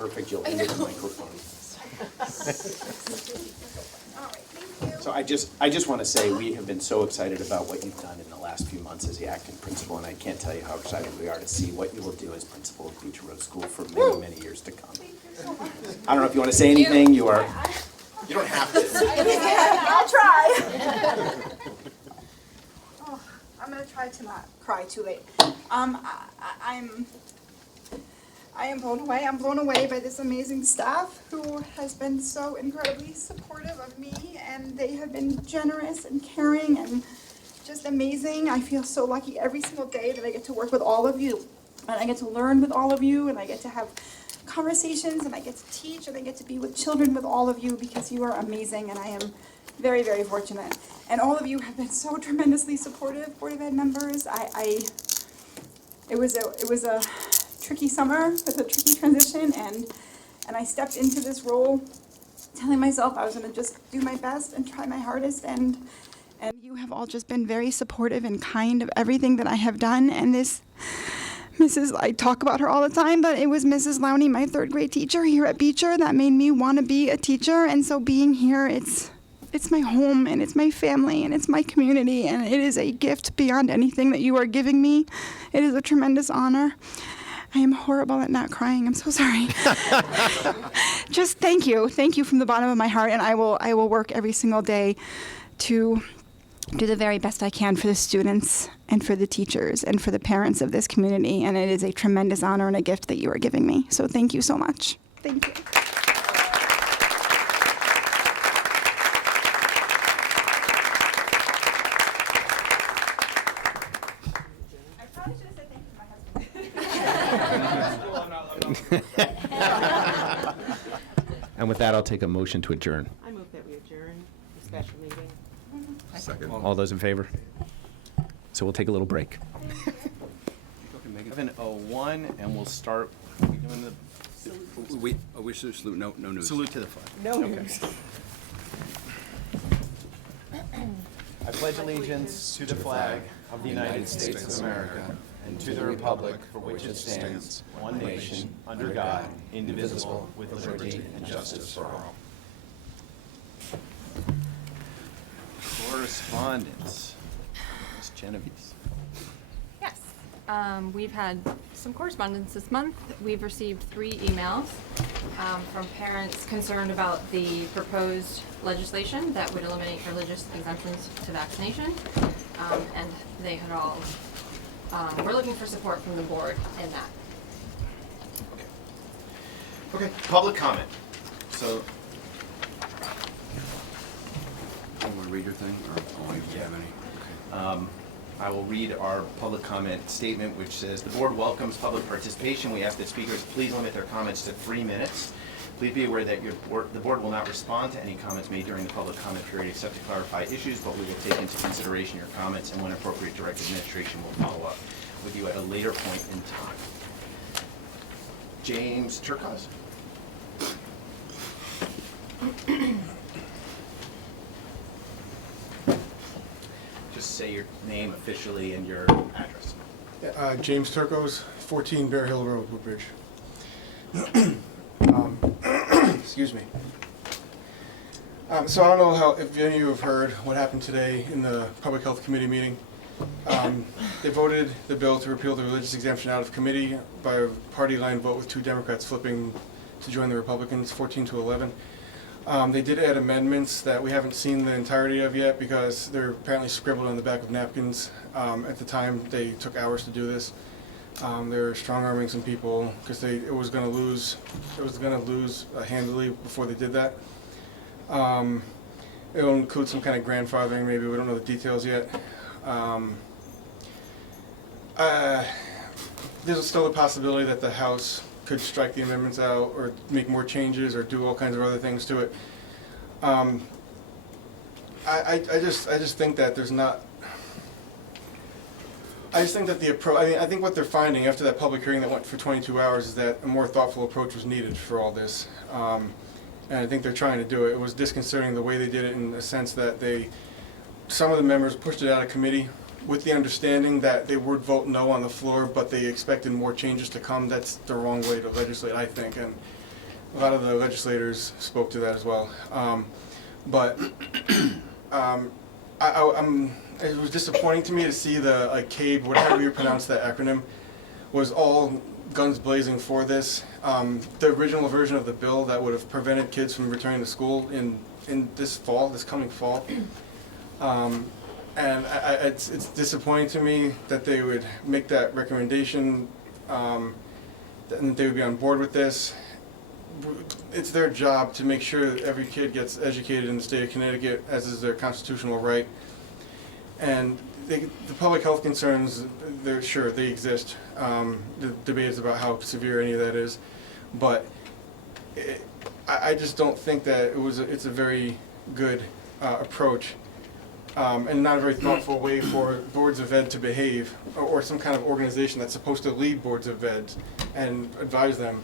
perfect. You'll end the microphone. All right, thank you. So I just want to say we have been so excited about what you've done in the last few months as the acting principal, and I can't tell you how excited we are to see what you will do as principal of Beecher Road School for many, many years to come. Thank you so much. I don't know if you want to say anything. You are. You don't have to. I'll try. Oh, I'm gonna try to not cry too late. I am blown away. I'm blown away by this amazing staff who has been so incredibly supportive of me, and they have been generous and caring and just amazing. I feel so lucky every single day that I get to work with all of you, and I get to learn with all of you, and I get to have conversations, and I get to teach, and I get to be with children with all of you because you are amazing, and I am very, very fortunate. And all of you have been so tremendously supportive, Board of Ed members. It was a tricky summer with a tricky transition, and I stepped into this role telling myself I was going to just do my best and try my hardest, and you have all just been very supportive and kind of everything that I have done. And this I talk about her all the time, but it was Mrs. Lowney, my third grade teacher here at Beecher, that made me want to be a teacher. And so being here, it's my home, and it's my family, and it's my community, and it is a gift beyond anything that you are giving me. It is a tremendous honor. I am horrible at not crying. I'm so sorry. Just thank you from the bottom of my heart, and I will work every single day to do the very best I can for the students and for the teachers and for the parents of this community, and it is a tremendous honor and a gift that you are giving me. So thank you so much. Thank you. I probably should have said thank you to my husband. And with that, I'll take a motion to adjourn. I move that we adjourn the special meeting. Second. All those in favor? So we'll take a little break. 7:01, and we'll start. Are we doing the We should salute. No news. salute to the flag? No Okay. news. I pledge allegiance to the flag of the United States of America and to the republic for which it stands, one nation, under God, indivisible, with liberty and justice for all. Correspondence. Ms. Genovese. Yes. We've had some correspondence this month. We've received 3 emails from parents concerned about the proposed legislation that would eliminate religious exemptions to vaccination. And they had all, we're looking for support from the board in that. Okay, public comment. So, You want to read your thing, or only if you have any? I will read our public comment statement, which says, "The board welcomes public participation. We ask that speakers please limit their comments to 3 minutes. Please be aware that the board will not respond to any comments made during the public comment period except to clarify issues, but we will take into consideration your comments, and when appropriate, direct administration will follow up with you at a later point in time." James Turcos. Just say your name officially and your address. James Turcos, 14 Bear Hill Road, Woodbridge. Excuse me. So I don't know if any of you have heard what happened today in the Public Health Committee meeting. They voted the bill to repeal the religious exemption out of committee by a party line vote, with 2 Democrats flipping to join the Republicans, 14 to 11. They did add amendments that we haven't seen the entirety of yet because they're apparently scribbled on the back of napkins. At the time, they took hours to do this. They were strong-arming some people because it was going to lose handily before they did that. It'll include some kind of grandfathering, maybe. We don't know the details yet. There's still a possibility that the House could strike the amendments out or make more changes or do all kinds of other things to it. I just think that there's not. I just think that the approach. I think what they're finding after that public hearing that went for 22 hours is that a more thoughtful approach was needed for all this, and I think they're trying to do it. It was disconcerting the way they did it, in the sense that some of the members pushed it out of committee with the understanding that they would vote no on the floor, but they expected more changes to come. That's the wrong way to legislate, I think. And a lot of the legislators spoke to that as well. It was disappointing to me to see the CABE, whatever you pronounce that acronym, was all guns blazing for this. The original version of the bill that would have prevented kids from returning to school in this coming fall. It's disappointing to me that they would make that recommendation, and that they would be on board with this. It's their job to make sure that every kid gets educated in the state of Connecticut, as is their constitutional right. And the public health concerns, they exist. The debate is about how severe any of that is, but I just don't think that it's a very good approach, and not a very thoughtful way for boards of ed to behave, or some kind of organization that's supposed to lead boards of ed and advise them,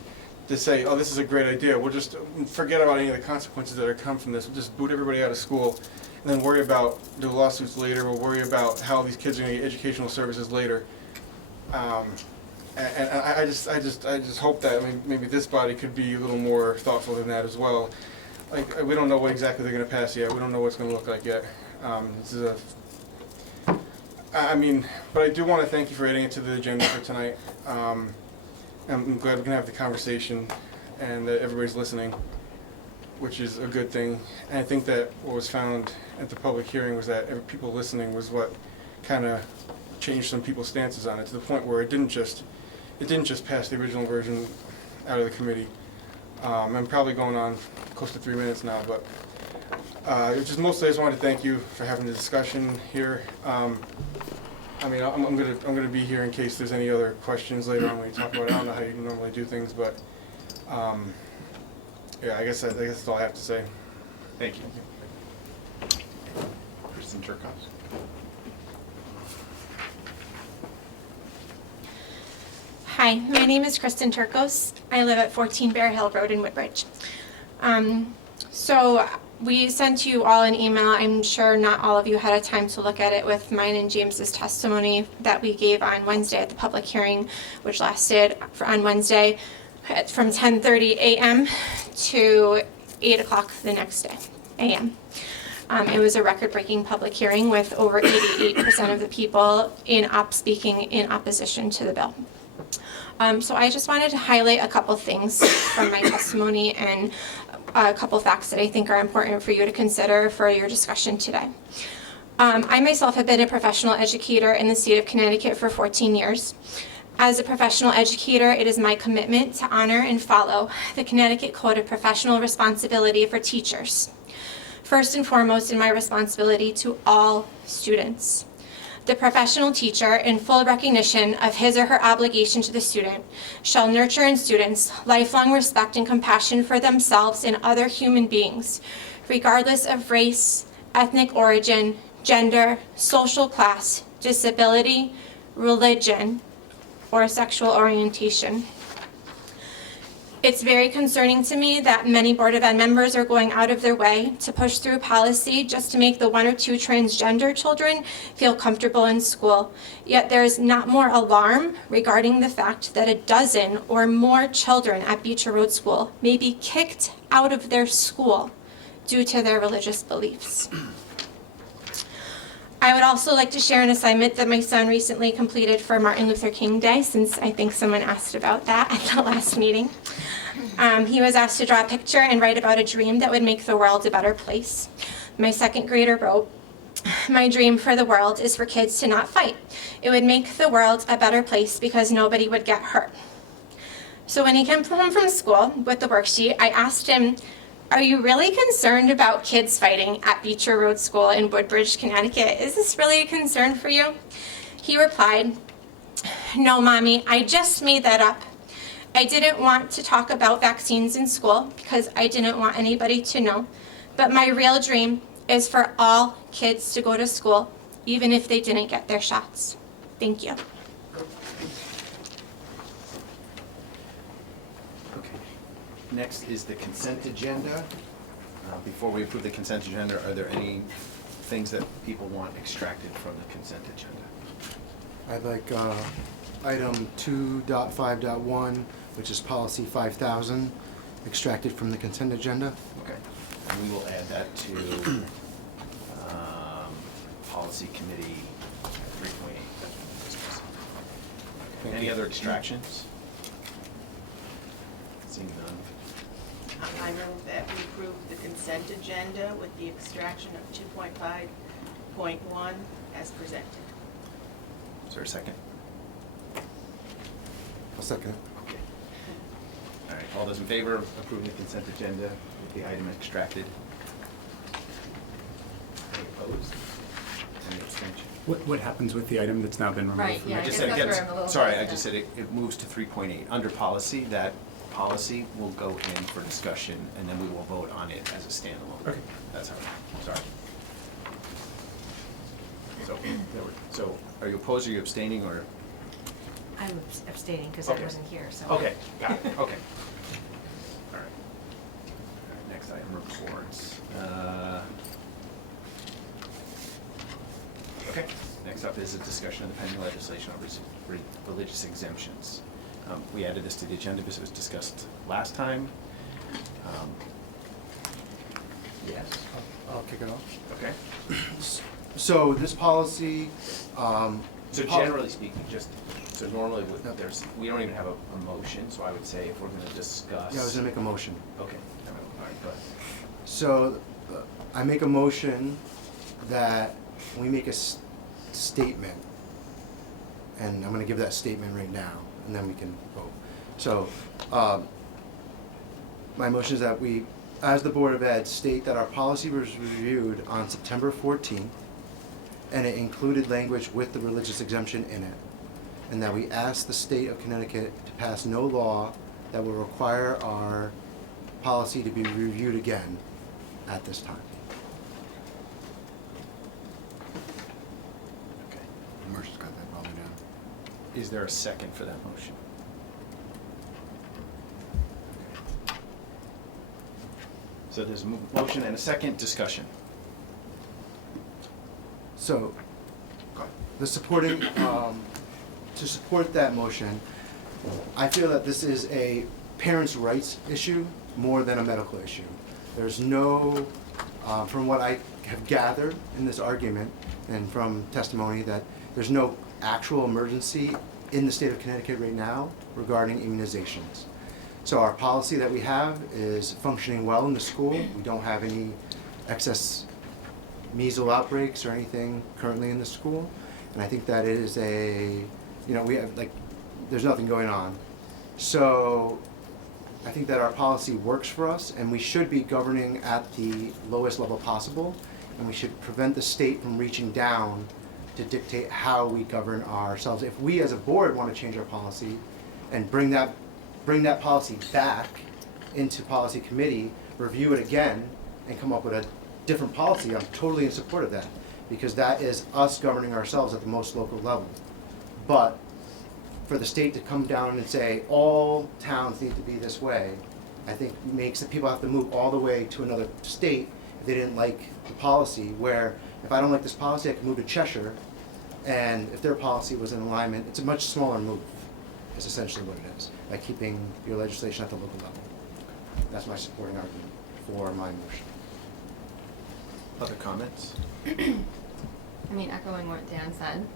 to say, oh, this is a great idea, we'll just forget about any of the consequences that are come from this, we'll just boot everybody out of school, and then worry about the lawsuits later, we'll worry about how these kids are going to get educational services later. And I just hope that maybe this body could be a little more thoughtful than that as well. We don't know what exactly they're going to pass yet, we don't know what it's going to look like yet. But I do want to thank you for adding it to the agenda for tonight. I'm glad we can have the conversation and that everybody's listening, which is a good thing. And I think that what was found at the public hearing was that people listening was what kind of changed some people's stances on it, to the point where it didn't just pass the original version out of the committee. I'm probably going on close to 3 minutes now, but mostly I just wanted to thank you for having the discussion here. I'm gonna be here in case there's any other questions later on when you talk about it. I don't know how you normally do things, but yeah, I guess that's all I have to say. Thank you. Kristen Turkos. Hi, my name is Kristen Turkos. I live at 14 Bear Hill Road in Woodbridge. So we sent you all an email. I'm sure not all of you had a time to look at it, with mine and James's testimony that we gave on Wednesday at the public hearing, which lasted on Wednesday from 10:30 a.m. to 8 o'clock the next day a.m. It was a record-breaking public hearing with over 88% of the people speaking in opposition to the bill. So I just wanted to highlight a couple things from my testimony and a couple facts that I think are important for you to consider for your discussion today. I myself have been a professional educator in the state of Connecticut for 14 years. As a professional educator, it is my commitment to honor and follow the Connecticut Code of Professional Responsibility for teachers. First and foremost, in my responsibility to all students. The professional teacher, in full recognition of his or her obligation to the student, shall nurture in students lifelong respect and compassion for themselves and other human beings, regardless of race, ethnic origin, gender, social class, disability, religion, or sexual orientation. It's very concerning to me that many Board of Ed members are going out of their way to push through policy just to make the 1 or 2 transgender children feel comfortable in school. Yet there is not more alarm regarding the fact that a dozen or more children at Beecher Road School may be kicked out of their school due to their religious beliefs. I would also like to share an assignment that my son recently completed for Martin Luther King Day, since I think someone asked about that at the last meeting. He was asked to draw a picture and write about a dream that would make the world a better place. My second grader wrote, "My dream for the world is for kids to not fight. It would make the world a better place because nobody would get hurt." So when he came home from school with the worksheet, I asked him, "Are you really concerned about kids fighting at Beecher Road School in Woodbridge, Connecticut? Is this really a concern for you?" He replied, "No, Mommy, I just made that up. I didn't want to talk about vaccines in school because I didn't want anybody to know. But my real dream is for all kids to go to school, even if they didn't get their shots." Thank you. Okay. Next is the consent agenda. Before we approve the consent agenda, are there any things that people want extracted from the consent agenda? I'd like item 2.5.1, which is policy 5000, extracted from the consent agenda. Okay. And we will add that to policy committee 3.8. Any other extractions? Seeing none. I move that we approve the consent agenda with the extraction of 2.5.1 as presented. Is there a second? I'll second it. Okay. All right, all those in favor of approving the consent agenda with the item extracted? Any opposed? Any abstention? What happens with the item that's now been removed? Right, from yeah, the I just guess said that's again, where I'm a little sorry, I hesitant. just said it moves to 3.8. Under policy, that policy will go in for discussion, and then we will vote on it as a standalone. Okay. That's how, sorry. So, are you opposed, or are you abstaining, or? I'm abstaining because I Okay. wasn't here, so. Okay, got it, okay. All right. All right, next item, reports. Okay, next up is a discussion of the pending legislation on religious exemptions. We added this to the agenda because it was discussed last time. Yes, I'll kick it off. okay. So this policy, So generally speaking, just, so normally we don't even have a motion, so I would say if we're gonna discuss. yeah, I was gonna make a motion. Okay, all right, go ahead. So I make a motion that we make a statement, and I'm gonna give that statement right now, and then we can vote. So, my motion is that we, as the Board of Ed, state that our policy was reviewed on September 14th, and it included language with the religious exemption in it, and that we ask the state of Connecticut to pass no law that will require our policy to be reviewed again at this time. Okay. Marcia's got that probably down. Is there a second for that motion? So there's a motion and a second, discussion. So, Go ahead. the supporting, to support that motion, I feel that this is a parents' rights issue more than a medical issue. There's no, from what I have gathered in this argument and from testimony, that there's no actual emergency in the state of Connecticut right now regarding immunizations. So our policy that we have is functioning well in the school. We don't have any excess measles outbreaks or anything currently in the school. And I think that it is we have, there's nothing going on. So I think that our policy works for us, and we should be governing at the lowest level possible, and we should prevent the state from reaching down to dictate how we govern ourselves. If we as a board want to change our policy and bring that policy back into policy committee, review it again, and come up with a different policy, I'm totally in support of that, because that is us governing ourselves at the most local level. But for the state to come down and say all towns need to be this way, I think makes the people have to move all the way to another state if they didn't like the policy, where if I don't like this policy, I can move to Cheshire, and if their policy was in alignment, it's a much smaller move, is essentially what it is, by keeping your legislation at the local level. That's my supporting argument for my motion. Other comments? I mean, echoing what Dan said,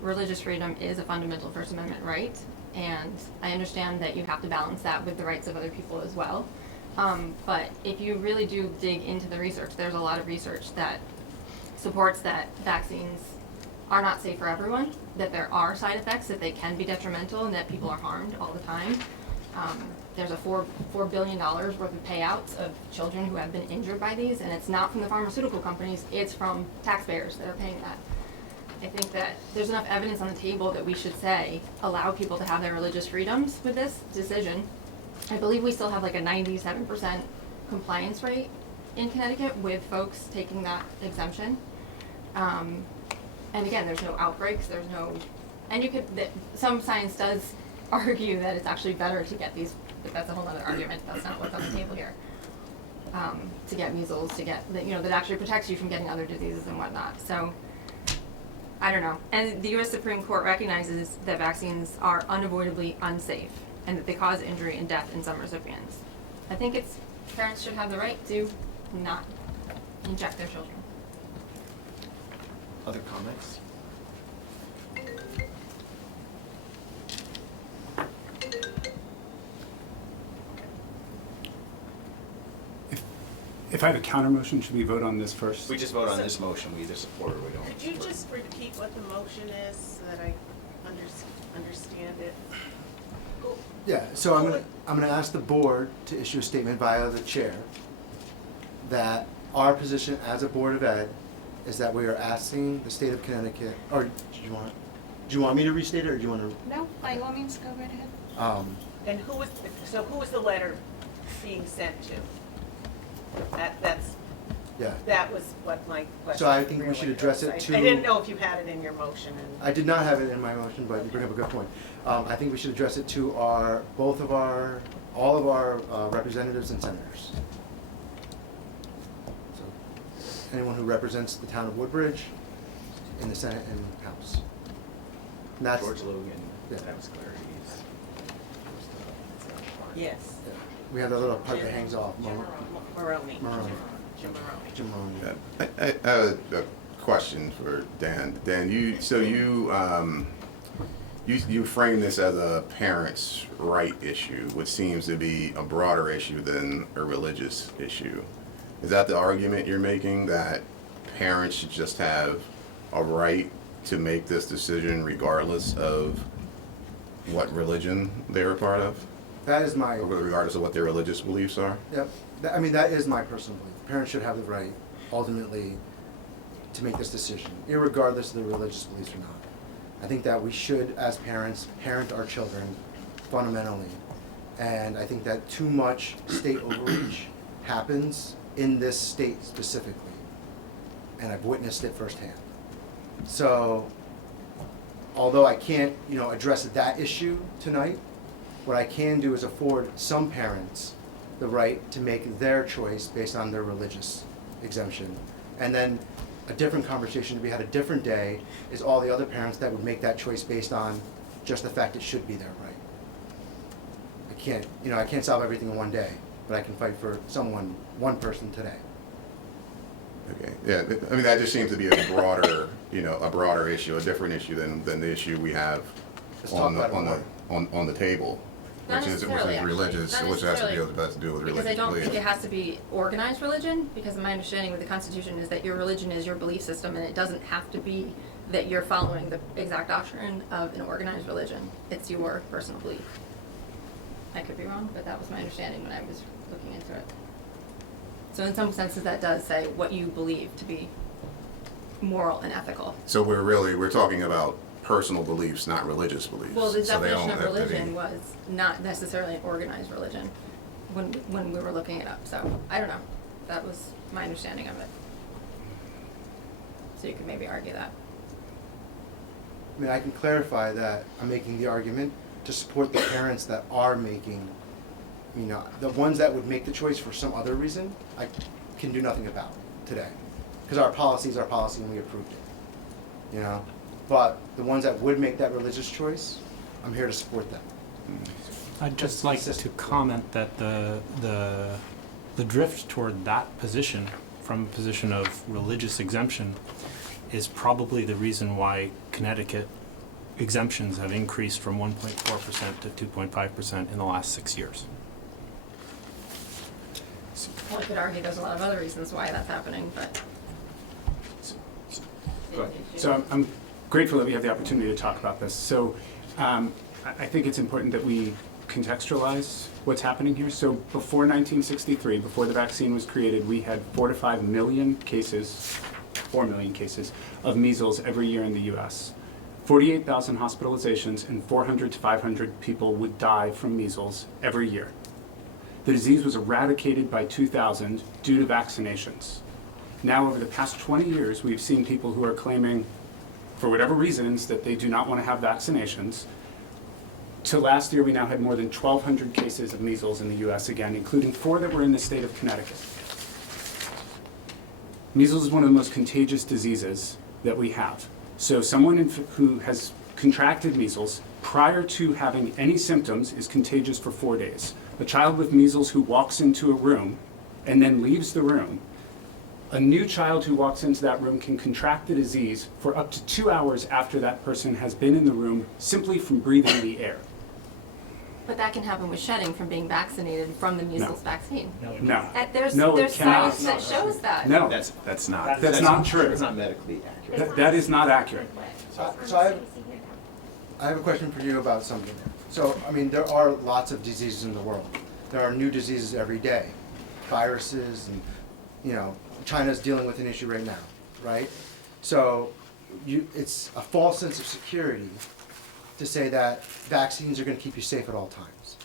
religious freedom is a fundamental First Amendment right, and I understand that you have to balance that with the rights of other people as well. But if you really do dig into the research, there's a lot of research that supports that vaccines are not safe for everyone, that there are side effects, that they can be detrimental, and that people are harmed all the time. There's a $4 billion worth of payouts of children who have been injured by these, and it's not from the pharmaceutical companies, it's from taxpayers that are paying that. I think that there's enough evidence on the table that we should say, allow people to have their religious freedoms with this decision. I believe we still have like a 97% compliance rate in Connecticut with folks taking that exemption. And again, there's no outbreaks, some science does argue that it's actually better to get these, but that's a whole other argument, that's not what's on the table here. To get measles, that actually protects you from getting other diseases and whatnot, so. I don't know. And the U.S. Supreme Court recognizes that vaccines are unavoidably unsafe. and that they cause injury and death in some recipients. I think parents should have the right to not inject their children. Other comments? If I have a counter motion, should we vote on this first? We just vote on this motion, we either support or we don't. Could you just repeat what the motion is so that I understand it? Yeah, so I'm gonna ask the board to issue a statement via the chair that our position as a Board of Ed is that we are asking the state of Connecticut, or do you want me to restate it, or do you want to? No, by all means, go right ahead. And who was the letter being sent to? That was what my question. So I think we really should address was. it to. I didn't know if you had it in your motion. I did not have it in my motion, but you bring up a good point. I think we should address it to all of our representatives and senators. So, anyone who represents the town of Woodbridge in the Senate and House. And that's, George Logan, Yeah. that was Clarity's. Yes. yeah. We have that little part that hangs off. Jim Maroney. Jim Maroney. I have a question for Dan. Dan, you frame this as a parent's right issue, which seems to be a broader issue than a religious issue. Is that the argument you're making, that parents should just have a right to make this decision regardless of what religion they're a part of? That is my. Regardless of what their religious beliefs are? Yep. I mean, that is my personal belief. Parents should have the right, ultimately, to make this decision, irregardless of their religious beliefs or not. I think that we should, as parents, parent our children fundamentally. And I think that too much state overreach happens in this state specifically. And I've witnessed it firsthand. So, although I can't, address that issue tonight, what I can do is afford some parents the right to make their choice based on their religious exemption. And then a different conversation to be had a different day is all the other parents that would make that choice based on just the fact it should be their right. I can't solve everything in one day, but I can fight for one person today. Okay, yeah, I mean, that just seems to be a broader issue, a different issue than the issue we have Let's talk about it more. on the table, Not which is necessarily, actually. religious, Not which has to necessarily. do with religious Because I don't belief. think it has to be organized religion, because my understanding with the Constitution is that your religion is your belief system, and it doesn't have to be that you're following the exact doctrine of an organized religion. It's your personal belief. I could be wrong, but that was my understanding when I was looking into it. So in some senses, that does say what you believe to be moral and ethical. So we're talking about personal beliefs, not religious beliefs. Well, the So they definition don't of have to be- religion was not necessarily an organized religion when we were looking it up. So I don't know. That was my understanding of it. So you could maybe argue that. I mean, I can clarify that I'm making the argument to support the parents that are making, the ones that would make the choice for some other reason, I can do nothing about today. Because our policy is our policy and we approved it, But the ones that would make that religious choice, I'm here to support them. I'd just like to comment that the drift toward that position, from a position of religious exemption, is probably the reason why Connecticut exemptions have increased from 1.4% to 2.5% in the last 6 years. Well, I could argue there's a lot of other reasons why that's happening, but. Go ahead. So I'm grateful that we have the opportunity to talk about this. So I think it's important that we contextualize what's happening here. So before 1963, before the vaccine was created, we had 4 to 5 million cases, 4 million cases of measles every year in the US. 48,000 hospitalizations and 400 to 500 people would die from measles every year. The disease was eradicated by 2000 due to vaccinations. Now, over the past 20 years, we've seen people who are claiming, for whatever reasons, that they do not want to have vaccinations. To last year, we now had more than 1,200 cases of measles in the US again, including 4 that were in the state of Connecticut. Measles is one of the most contagious diseases that we have. So someone who has contracted measles prior to having any symptoms is contagious for 4 days. A child with measles who walks into a room and then leaves the room, a new child who walks into that room can contract the disease for up to 2 hours after that person has been in the room simply from breathing the air. But that can happen with shedding from being vaccinated from the measles vaccine. No. There's No, it cannot. science that shows that. No, That's not. That's not true. It's not medically accurate. that is not accurate. So I have a question for you about something. So, I mean, there are lots of diseases in the world. There are new diseases every day, viruses, and, you know, China's dealing with an issue right now, right? So, it's a false sense of security to say that vaccines are going to keep you safe at all times.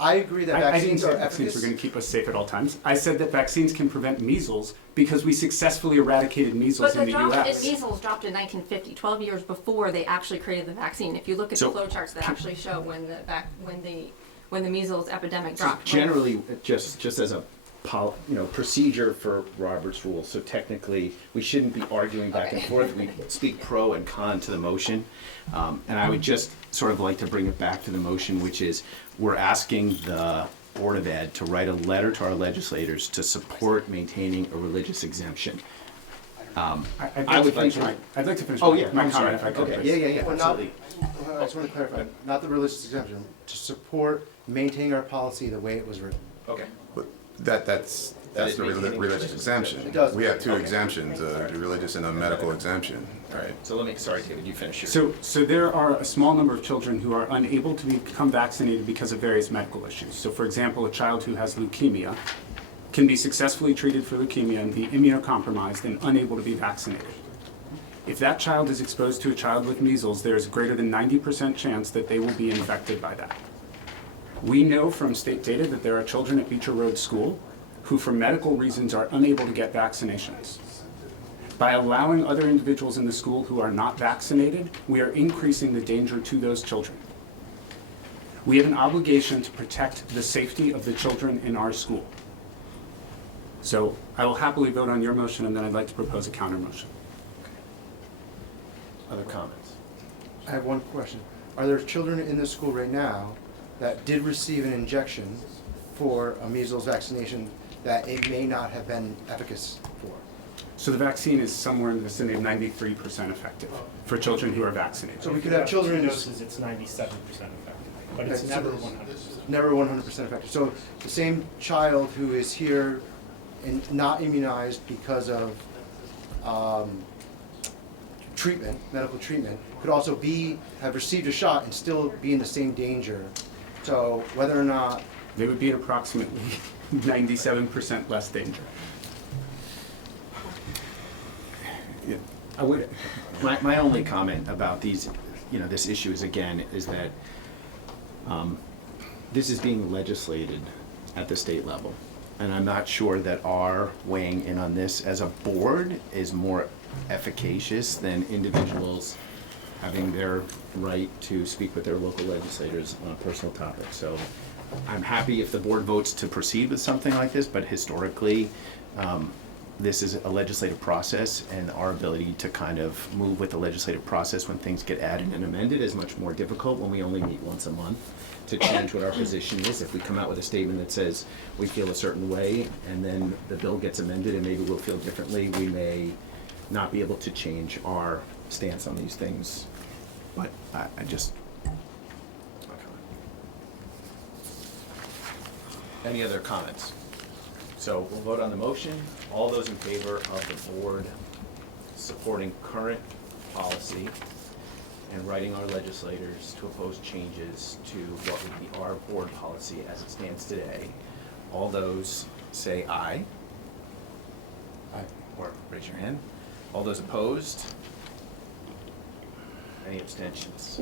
I agree that I didn't vaccines say are vaccines are efficacious. going to keep us safe at all times. I said that vaccines can prevent measles because we successfully eradicated measles But in the the drop in U.S. measles dropped in 1950, 12 years before they actually created the vaccine. If you look at So- the flowcharts that actually show when the measles epidemic So dropped. generally, just as a procedure for Robert's rules, so technically, we shouldn't be arguing back and forth. We speak pro and con to the motion. And I would just sort of like to bring it back to the motion, which is, we're asking the Board of Ed to write a letter to our legislators to support maintaining a religious exemption. I'd like to finish Oh, my yeah, my I'm comment sorry. if I could, Okay, please. yeah, Well, not- absolutely. I just want to clarify, not the religious exemption, to support maintaining our policy the way it was written. Okay. But that's is the maintaining religious exemption. It does. We have two Okay. exemptions, a religious and a medical exemption, right? So sorry, David, you finish your. So there are a small number of children who are unable to become vaccinated because of various medical issues. So for example, a child who has leukemia can be successfully treated for leukemia and be immunocompromised and unable to be vaccinated. If that child is exposed to a child with measles, there is a greater than 90% chance that they will be infected by that. We know from state data that there are children at Beecher Road School who, for medical reasons, are unable to get vaccinations. By allowing other individuals in the school who are not vaccinated, we are increasing the danger to those children. We have an obligation to protect the safety of the children in our school. So I will happily vote on your motion, and then I'd like to propose a counter motion. Other comments? I have one question. Are there children in this school right now that did receive an injection for a measles vaccination that it may not have been efficacious for? So the vaccine is somewhere in the vicinity of 93% effective for children who are vaccinated. So we could have children in this. Doses, it's 97% effective, but Okay, it's so never this- 100%. Never 100% effective. So the same child who is here and not immunized because of treatment, medical treatment, could also have received a shot and still be in the same danger. So whether or not, They would be at approximately 97% less danger. I would, my only comment about these, this issue is, again, is that this is being legislated at the state level. And I'm not sure that our weighing in on this as a board is more efficacious than individuals having their right to speak with their local legislators on a personal topic. So I'm happy if the board votes to proceed with something like this, but historically, this is a legislative process, and our ability to kind of move with the legislative process when things get added and amended is much more difficult when we only meet once a month to change what our position is. If we come out with a statement that says we feel a certain way, and then the bill gets amended and maybe we'll feel differently, we may not be able to change our stance on these things. But I just... Any other comments? So we'll vote on the motion. All those in favor of the board supporting current policy and writing our legislators to oppose changes to what would be our board policy as it stands today, all those say aye. Aye. Or raise your hand. All those opposed? Any abstentions?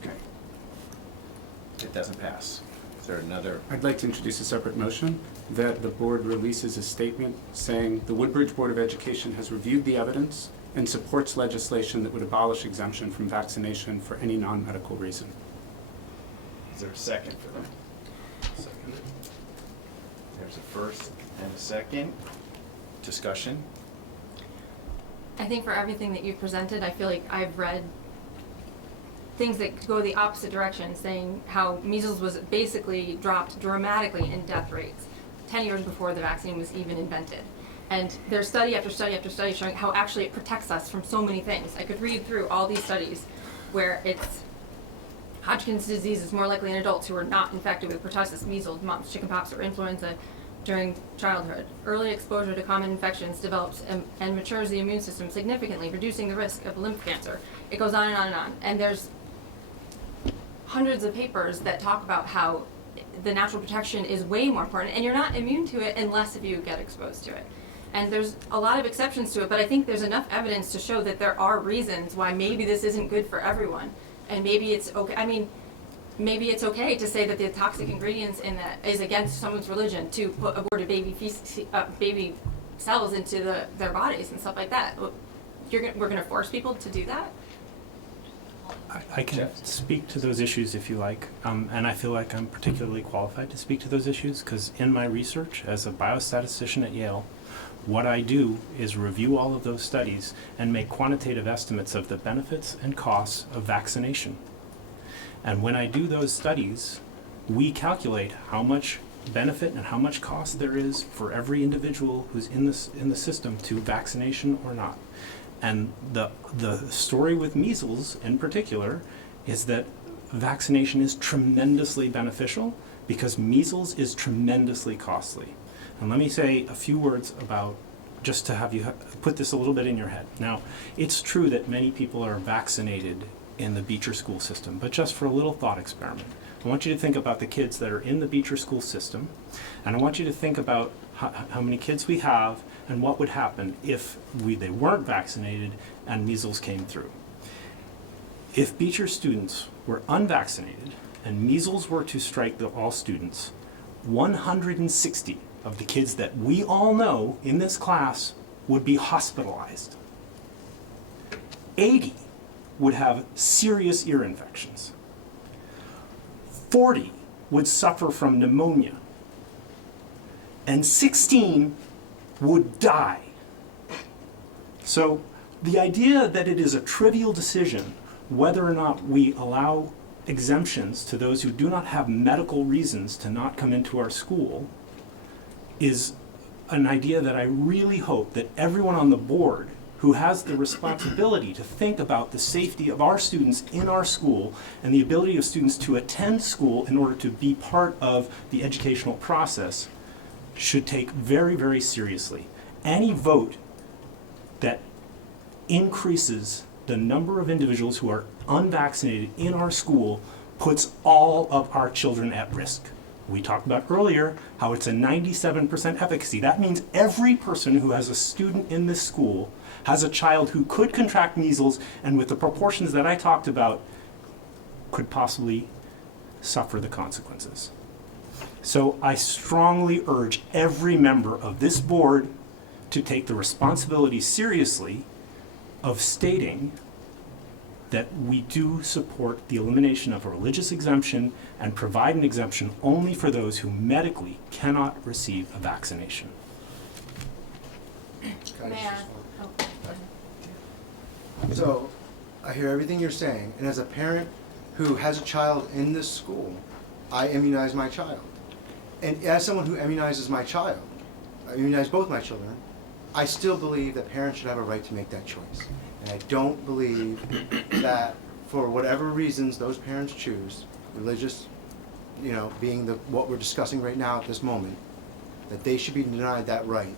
Okay. It doesn't pass. Is there another? I'd like to introduce a separate motion that the board releases a statement saying the Woodbridge Board of Education has reviewed the evidence and supports legislation that would abolish exemption from vaccination for any non-medical reason. Is there a second for that? Second. There's a first and a second. Discussion? I think for everything that you've presented, I feel like I've read things that go the opposite direction, saying how measles was basically dropped dramatically in death rates 10 years before the vaccine was even invented. And there's study after study after study showing how actually it protects us from so many things. I could read through all these studies where it's Hodgkin's disease is more likely in adults who are not infected with pertussis, measles, mumps, chickenpox, or influenza during childhood. Early exposure to common infections develops and matures the immune system significantly, reducing the risk of lymph cancer. It goes on and on and on. And there's hundreds of papers that talk about how the natural protection is way more important, and you're not immune to it unless if you get exposed to it. And there's a lot of exceptions to it, but I think there's enough evidence to show that there are reasons why maybe this isn't good for everyone. And maybe it's okay, I mean, maybe it's okay to say that the toxic ingredients in that is against someone's religion to put aborted baby cells into their bodies and stuff like that. We're going to force people to do that? I can speak to those issues if you like, and I feel like I'm particularly qualified to speak to those issues because in my research as a biostatistician at Yale, what I do is review all of those studies and make quantitative estimates of the benefits and costs of vaccination. And when I do those studies, we calculate how much benefit and how much cost there is for every individual who's in the system to vaccination or not. And the story with measles in particular is that vaccination is tremendously beneficial because measles is tremendously costly. And let me say a few words about, just to have you put this a little bit in your head. Now, it's true that many people are vaccinated in the Beecher school system, but just for a little thought experiment. I want you to think about the kids that are in the Beecher school system, and I want you to think about how many kids we have and what would happen if they weren't vaccinated and measles came through. If Beecher students were unvaccinated and measles were to strike all students, 160 of the kids that we all know in this class would be hospitalized. 80 would have serious ear infections. 40 would suffer from pneumonia. And 16 would die. So the idea that it is a trivial decision whether or not we allow exemptions to those who do not have medical reasons to not come into our school is an idea that I really hope that everyone on the board who has the responsibility to think about the safety of our students in our school and the ability of students to attend school in order to be part of the educational process should take very, very seriously. Any vote that increases the number of individuals who are unvaccinated in our school puts all of our children at risk. We talked about earlier how it's a 97% efficacy. That means every person who has a student in this school has a child who could contract measles and with the proportions that I talked about could possibly suffer the consequences. So I strongly urge every member of this board to take the responsibility seriously of stating that we do support the elimination of a religious exemption and provide an exemption only for those who medically cannot receive a vaccination. So, I hear everything you're saying, and as a parent who has a child in this school, I immunize my child. And as someone who immunizes my child, I immunize both my children, I still believe that parents should have a right to make that choice. And I don't believe that for whatever reasons those parents choose, religious, being what we're discussing right now at this moment, that they should be denied that right.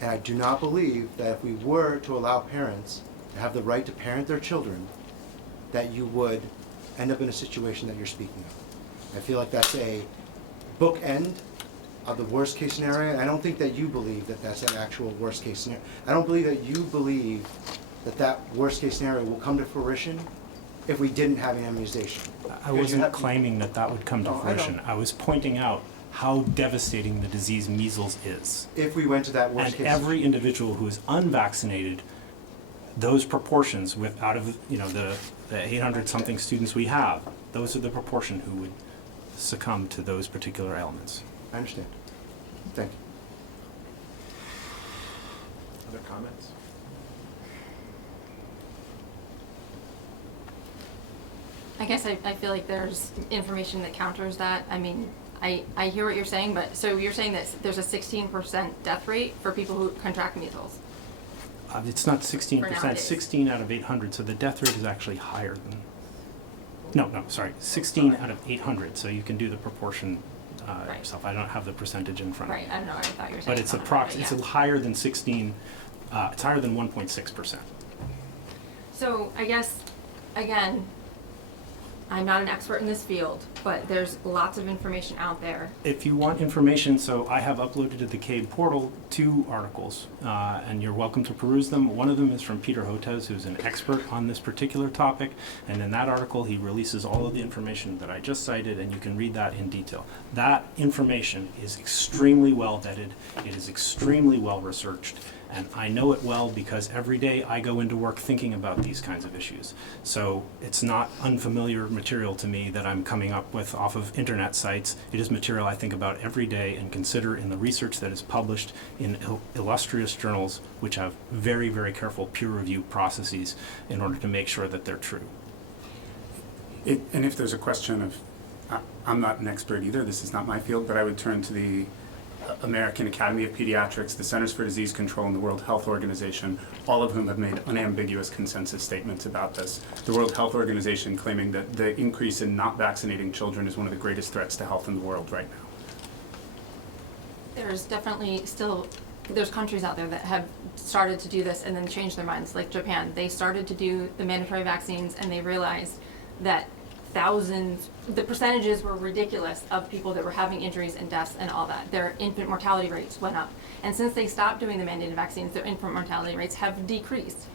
And I do not believe that if we were to allow parents to have the right to parent their children, that you would end up in a situation that you're speaking of. I feel like that's a bookend of the worst case scenario, and I don't think that you believe that that's an actual worst case scenario. I don't believe that you believe that that worst case scenario will come to fruition if we didn't have an immunization. I wasn't claiming that that would come to fruition. I was pointing out how devastating the disease measles is. If we went to that worst case. And every individual who is unvaccinated, those proportions out of the 800 something students we have, those are the proportion who would succumb to those particular ailments. I understand. Thank you. Other comments? guess I feel like there's information that counters that. I mean, I hear what you're saying, but so you're saying that there's a 16% death rate for people who contract measles? It's not 16%, nowadays. 16 out of 800, so the death rate is actually higher than, no, sorry, 16 out of 800, so you can do the proportion Right. yourself. I don't have the percentage in front of me. Right, I don't know, I thought you were saying. But it's something, it's higher than 16, it's higher than 1.6%. So I guess, again, I'm not an expert in this field, but there's lots of information out there. If you want information, so I have uploaded to the CABE portal 2 articles, and you're welcome to peruse them. One of them is from Peter Hotez, who's an expert on this particular topic, and in that article he releases all of the information that I just cited, and you can read that in detail. That information is extremely well vetted, it is extremely well researched, and I know it well because every day I go into work thinking about these kinds of issues. So it's not unfamiliar material to me that I'm coming up with off of internet sites. It is material I think about every day and consider in the research that is published in illustrious journals, which have very, very careful peer review processes in order to make sure that they're true. And if there's a question of, I'm not an expert either, this is not my field, but I would turn to the American Academy of Pediatrics, the Centers for Disease Control, and the World Health Organization, all of whom have made unambiguous consensus statements about this. The World Health Organization claiming that the increase in not vaccinating children is one of the greatest threats to health in the world right now. There's definitely still, there's countries out there that have started to do this and then changed their minds, like Japan. They started to do the mandatory vaccines and they realized that the percentages were ridiculous of people that were having injuries and deaths and all that. Their infant mortality rates went up. And since they stopped doing the mandated vaccines, their infant mortality rates have decreased.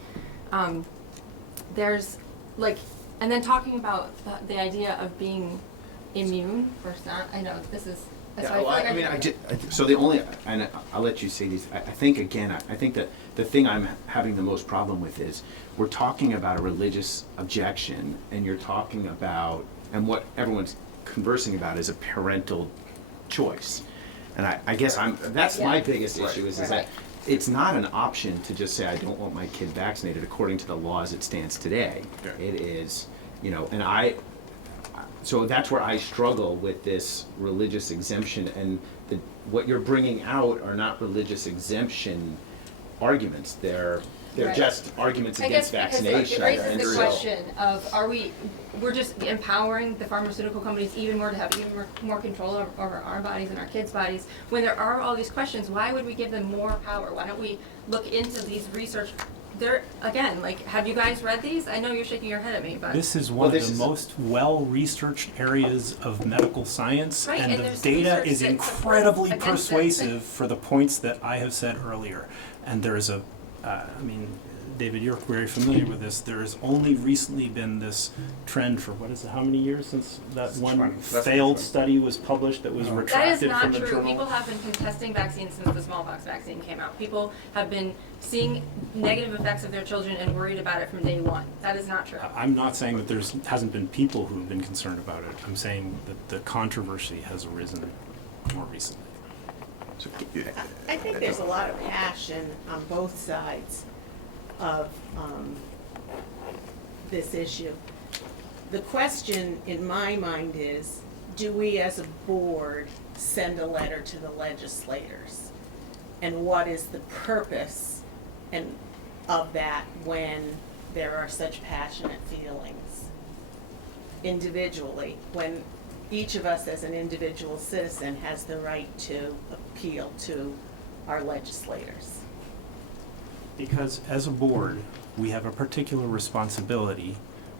There's like, and then talking about the idea of being immune versus not, I know this is, that's why I feel like So the only, and I'll let you say these, I think again, I think that the thing I'm having the most problem with is we're talking about a religious objection and you're talking about, and what everyone's conversing about is a parental choice. And I guess that's my biggest issue is that it's not an option to just say I don't want my kid vaccinated according to the law as it stands today. Yeah. It is, and so that's where I struggle with this religious exemption, and what you're bringing out are not religious exemption arguments. They're just arguments against vaccination. I guess because it raises the question of we're just empowering the pharmaceutical companies even more to have even more control over our bodies and our kids' bodies. When there are all these questions, why would we give them more power? Why don't we look into these research? Again, have you guys read these? I know you're shaking your head at me, but This is one of the most well-researched areas of medical science, Right, and and the there's data research is that incredibly supports against it. persuasive for the points that I have said earlier. And there is David, you're very familiar with this. There has only recently been this trend for, how many years since that one failed study was published that was that is retracted not from the true. journal? People have been contesting vaccines since the smallpox vaccine came out. People have been seeing negative effects of their children and worried about it from day one. That is not true. I'm not saying that hasn't been people who have been concerned about it. I'm saying that the controversy has arisen more recently. I think there's a lot of passion on both sides of this issue. The question in my mind is, do we as a board send a letter to the legislators? And what is the purpose of that when there are such passionate feelings individually, when each of us as an individual citizen has the right to appeal to our legislators? Because as a board, we have a particular responsibility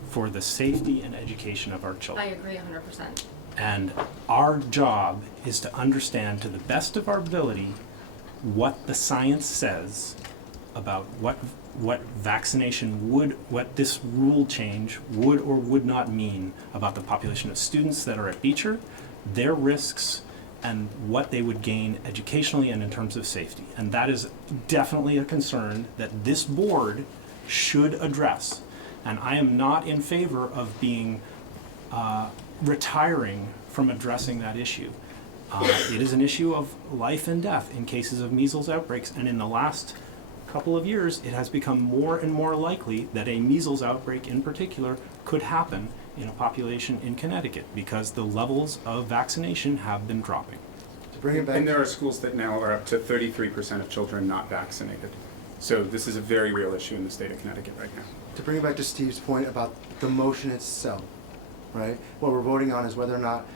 for the safety and education of our I children. agree 100%. And our job is to understand to the best of our ability what the science says about what vaccination what this rule change would or would not mean about the population of students that are at Beecher, their risks, and what they would gain educationally and in terms of safety. And that is definitely a concern that this board should address. And I am not in favor of being retiring from addressing that issue. It is an issue of life and death in cases of measles outbreaks. And in the last couple of years, it has become more and more likely that a measles outbreak in particular could happen in a population in Connecticut because the levels of vaccination have been dropping. To bring it back. And there are schools that now are up to 33% of children not vaccinated. So this is a very real issue in the state of Connecticut right now. To bring it back to Steve's point about the motion itself, right? What we're voting on is whether or not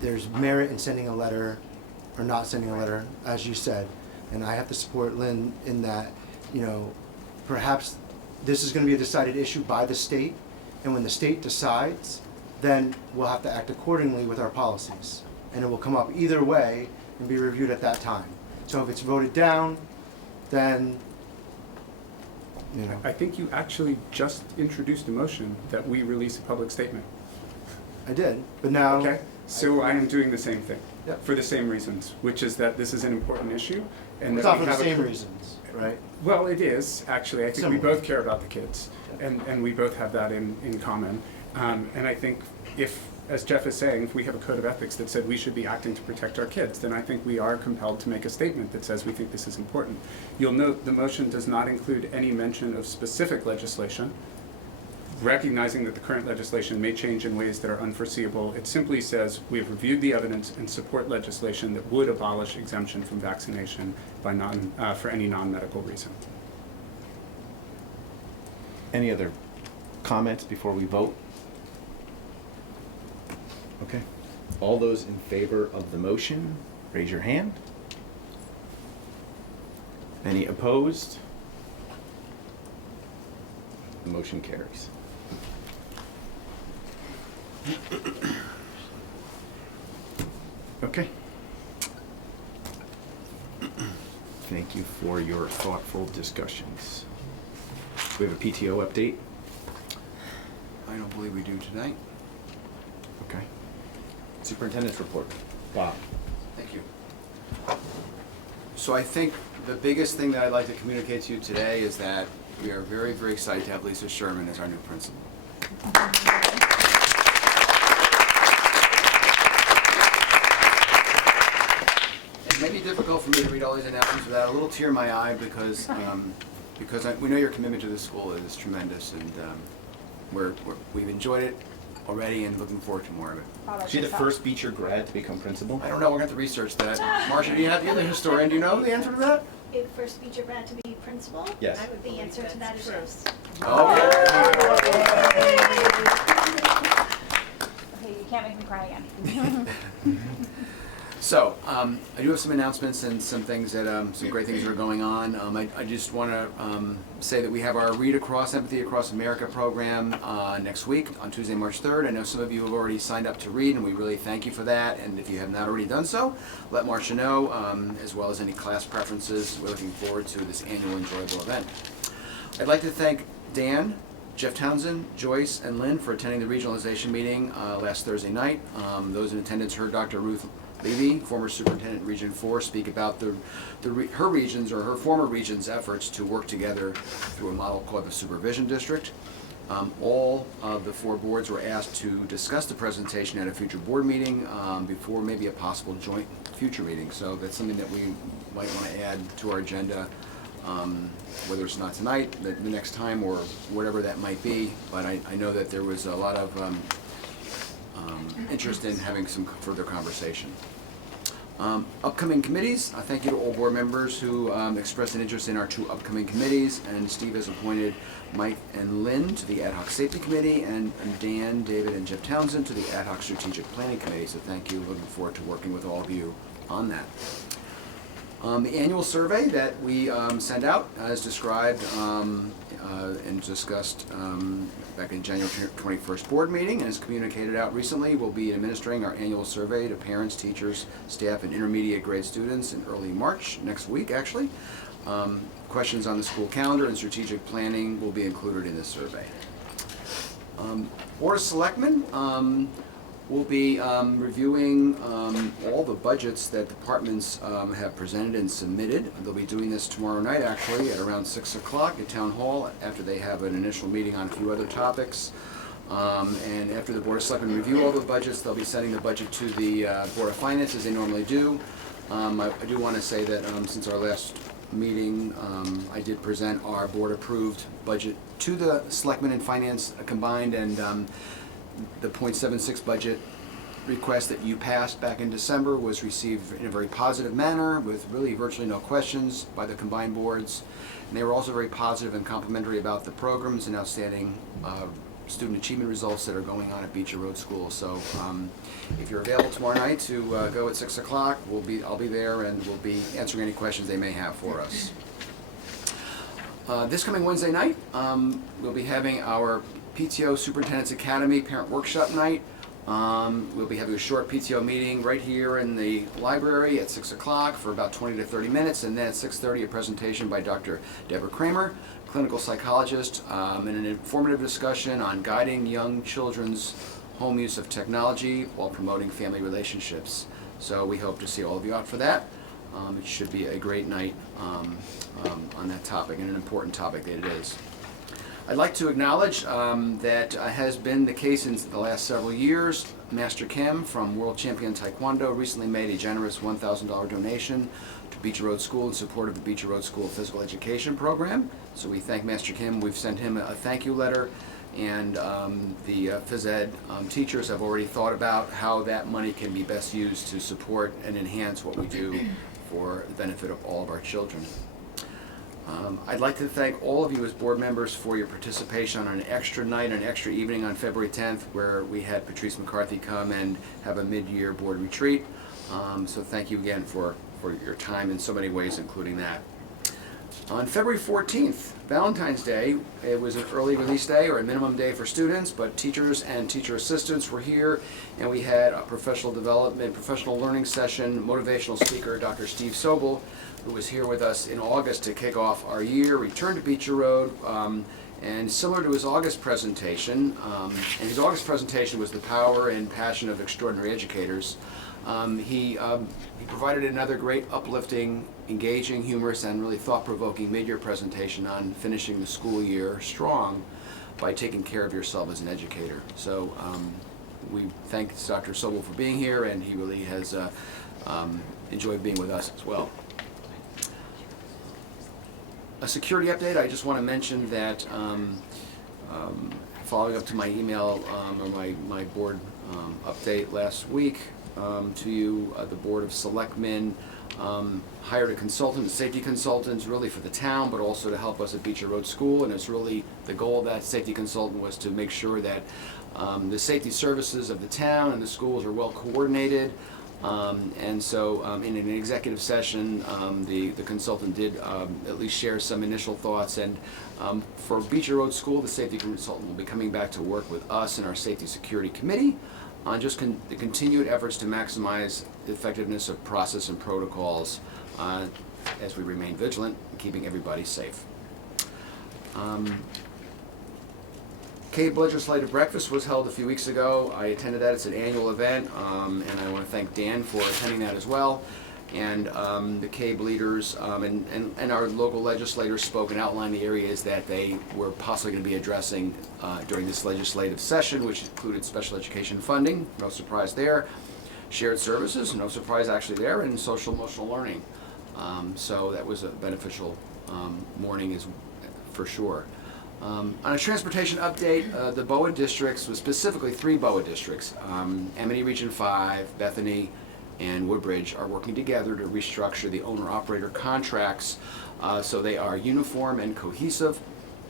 there's merit in sending a letter or not sending a letter, as you said. And I have to support Lynn in that, perhaps this is going to be a decided issue by the state, and when the state decides, then we'll have to act accordingly with our policies. And it will come up either way and be reviewed at that time. So if it's voted down, then, I think you actually just introduced a motion that we release a public statement. I did, but now. Okay, so I am doing the same thing. Yep. For the same reasons, which is that this is an important issue. And It's that not we for the have a same reasons, right? Well, it is, actually. I think we Similar. both care about the kids, and we both have that in common. And I think if, as Jeff is saying, if we have a code of ethics that said we should be acting to protect our kids, then I think we are compelled to make a statement that says we think this is important. You'll note the motion does not include any mention of specific legislation, recognizing that the current legislation may change in ways that are unforeseeable. It simply says we have reviewed the evidence and support legislation that would abolish exemption from vaccination by for any non-medical reason. Any other comments before we vote? Okay. All those in favor of the motion, raise your hand. Any opposed? The motion carries. Okay. Thank you for your thoughtful discussions. We have a PTO update. I don't believe we do tonight. Okay. Superintendent's report. Bob. Thank you. So I think the biggest thing that I'd like to communicate to you today is that we are very, very excited to have Lisa Sherman as our new principal. It may be difficult for me to read all these announcements without a little tear in my eye because we know your commitment to the school is tremendous, and we've enjoyed it already and looking forward to more of it. Is she the first Beecher grad to become principal? I don't know. We're going to have to research that. Marcia, you're the historian. Do you know the answer to that? If first Beecher grad to be principal? Yes. The answer to that is yes. Okay. Okay, you can't make me cry again. So, I do have some announcements and some things that, some great things that are going on. I just want to say that we have our Read Across, Empathy Across America program next week on Tuesday, March 3rd. I know some of you have already signed up to read, and we really thank you for that. And if you have not already done so, let Marcia know, as well as any class preferences. We're looking forward to this annual enjoyable event. I'd like to thank Dan, Jeff Townsend, Joyce, and Lynn for attending the regionalization meeting last Thursday night. Those in attendance heard Dr. Ruth Levy, former superintendent Region 4, speak about her region's or her former region's efforts to work together through a model called the Supervision District. All of the 4 boards were asked to discuss the presentation at a future board meeting before maybe a possible joint future meeting. So that's something that we might want to add to our agenda, whether it's not tonight, the next time, or whatever that might be. But I know that there was a lot of interest in having some further conversation. Upcoming committees, thank you to all board members who expressed an interest in our 2 upcoming committees, and Steve has appointed Mike and Lynn to the Ad Hoc Safety Committee, and Dan, David, and Jeff Townsend to the Ad Hoc Strategic Planning Committee, so thank you. Looking forward to working with all of you on that. The annual survey that we send out, as described and discussed back in January 21st board meeting, and is communicated out recently, we'll be administering our annual survey to parents, teachers, staff, and intermediate grade students in early March, next week actually. Questions on the school calendar and strategic planning will be included in this survey. Board of Selectmen we'll be reviewing all the budgets that departments have presented and submitted. They'll be doing this tomorrow night, actually, at around 6 o'clock at Town Hall, after they have an initial meeting on a few other topics. And after the Board of Selectmen review all the budgets, they'll be sending the budget to the Board of Finance, as they normally do. I do want to say that since our last meeting, I did present our board-approved budget to the Selectmen and Finance combined, and the .76 budget request that you passed back in December was received in a very positive manner with really virtually no questions by the combined boards. And they were also very positive and complimentary about the programs and outstanding student achievement results that are going on at Beecher Road School. So if you're available tomorrow night to go at 6 o'clock, I'll be there and we'll be answering any questions they may have for us. This coming Wednesday night, we'll be having our PTO Superintendent's Academy Parent Workshop Night. We'll be having a short PTO meeting right here in the library at 6 o'clock for about 20 to 30 minutes, and then at 6:30 a presentation by Dr. Deborah Kramer, clinical psychologist, and an informative discussion on guiding young children's home use of technology while promoting family relationships. So we hope to see all of you out for that. It should be a great night on that topic, and an important topic that it is. I'd like to acknowledge that has been the case in the last several years. Master Kim from World Champion Taekwondo recently made a generous $1,000 donation to Beecher Road School in support of the Beecher Road School Physical Education Program. So we thank Master Kim. We've sent him a thank you letter, and the phys ed teachers have already thought about how that money can be best used to support and enhance what we do for the benefit of all of our children. I'd like to thank all of you as board members for your participation on an extra night, an extra evening on February 10th, where we had Patrice McCarthy come and have a mid-year board retreat. So thank you again for your time in so many ways, including that. On February 14th, Valentine's Day, it was an early release day or a minimum day for students, but teachers and teacher assistants were here, and we had a professional development, professional learning session, motivational speaker, Dr. Steve Sobel, who was here with us in August to kick off our year, returned to Beecher Road, and similar to his August presentation, and his August presentation was the power and passion of extraordinary educators. He provided another great, uplifting, engaging, humorous, and really thought-provoking mid-year presentation on finishing the school year strong by taking care of yourself as an educator. So we thank Dr. Sobel for being here, and he really has enjoyed being with us as well. A security update, I just want to mention that following up to my email or my board update last week to you, the Board of Selectmen hired a consultant, a safety consultant, really for the town, but also to help us at Beecher Road School, and it's really the goal of that safety consultant was to make sure that the safety services of the town and the schools are well coordinated. And so in an executive session, the consultant did at least share some initial thoughts, and for Beecher Road School, the safety consultant will be coming back to work with us and our Safety Security Committee on just the continued efforts to maximize the effectiveness of process and protocols as we remain vigilant in keeping everybody safe. CABE Legislative Breakfast was held a few weeks ago. I attended that. It's an annual event, and I want to thank Dan for attending that as well. And the CABE leaders and our local legislators spoke and outlined the areas that they were possibly going to be addressing during this legislative session, which included special education funding, no surprise there, shared services, no surprise actually there, and social emotional learning. So that was a beneficial morning for sure. On a transportation update, the BOA districts, specifically 3 BOA districts, Amity Region 5, Bethany, and Woodbridge, are working together to restructure the owner-operator contracts so they are uniform and cohesive.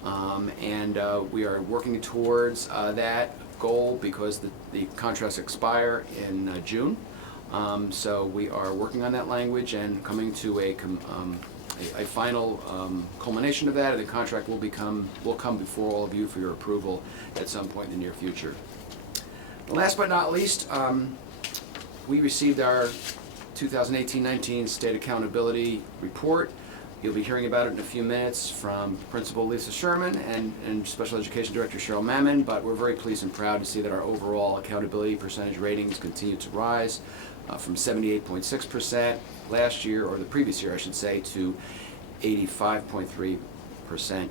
And we are working towards that goal because the contracts expire in June. So we are working on that language and coming to a final culmination of that, and the contract will come before all of you for your approval at some point in the near future. Last but not least, we received our 2018-19 State Accountability Report. You'll be hearing about it in a few minutes from Principal Lisa Sherman and Special Education Director Cheryl Mammon, but we're very pleased and proud to see that our overall accountability percentage ratings continue to rise from 78.6% last year, or the previous year I should say, to 85.3%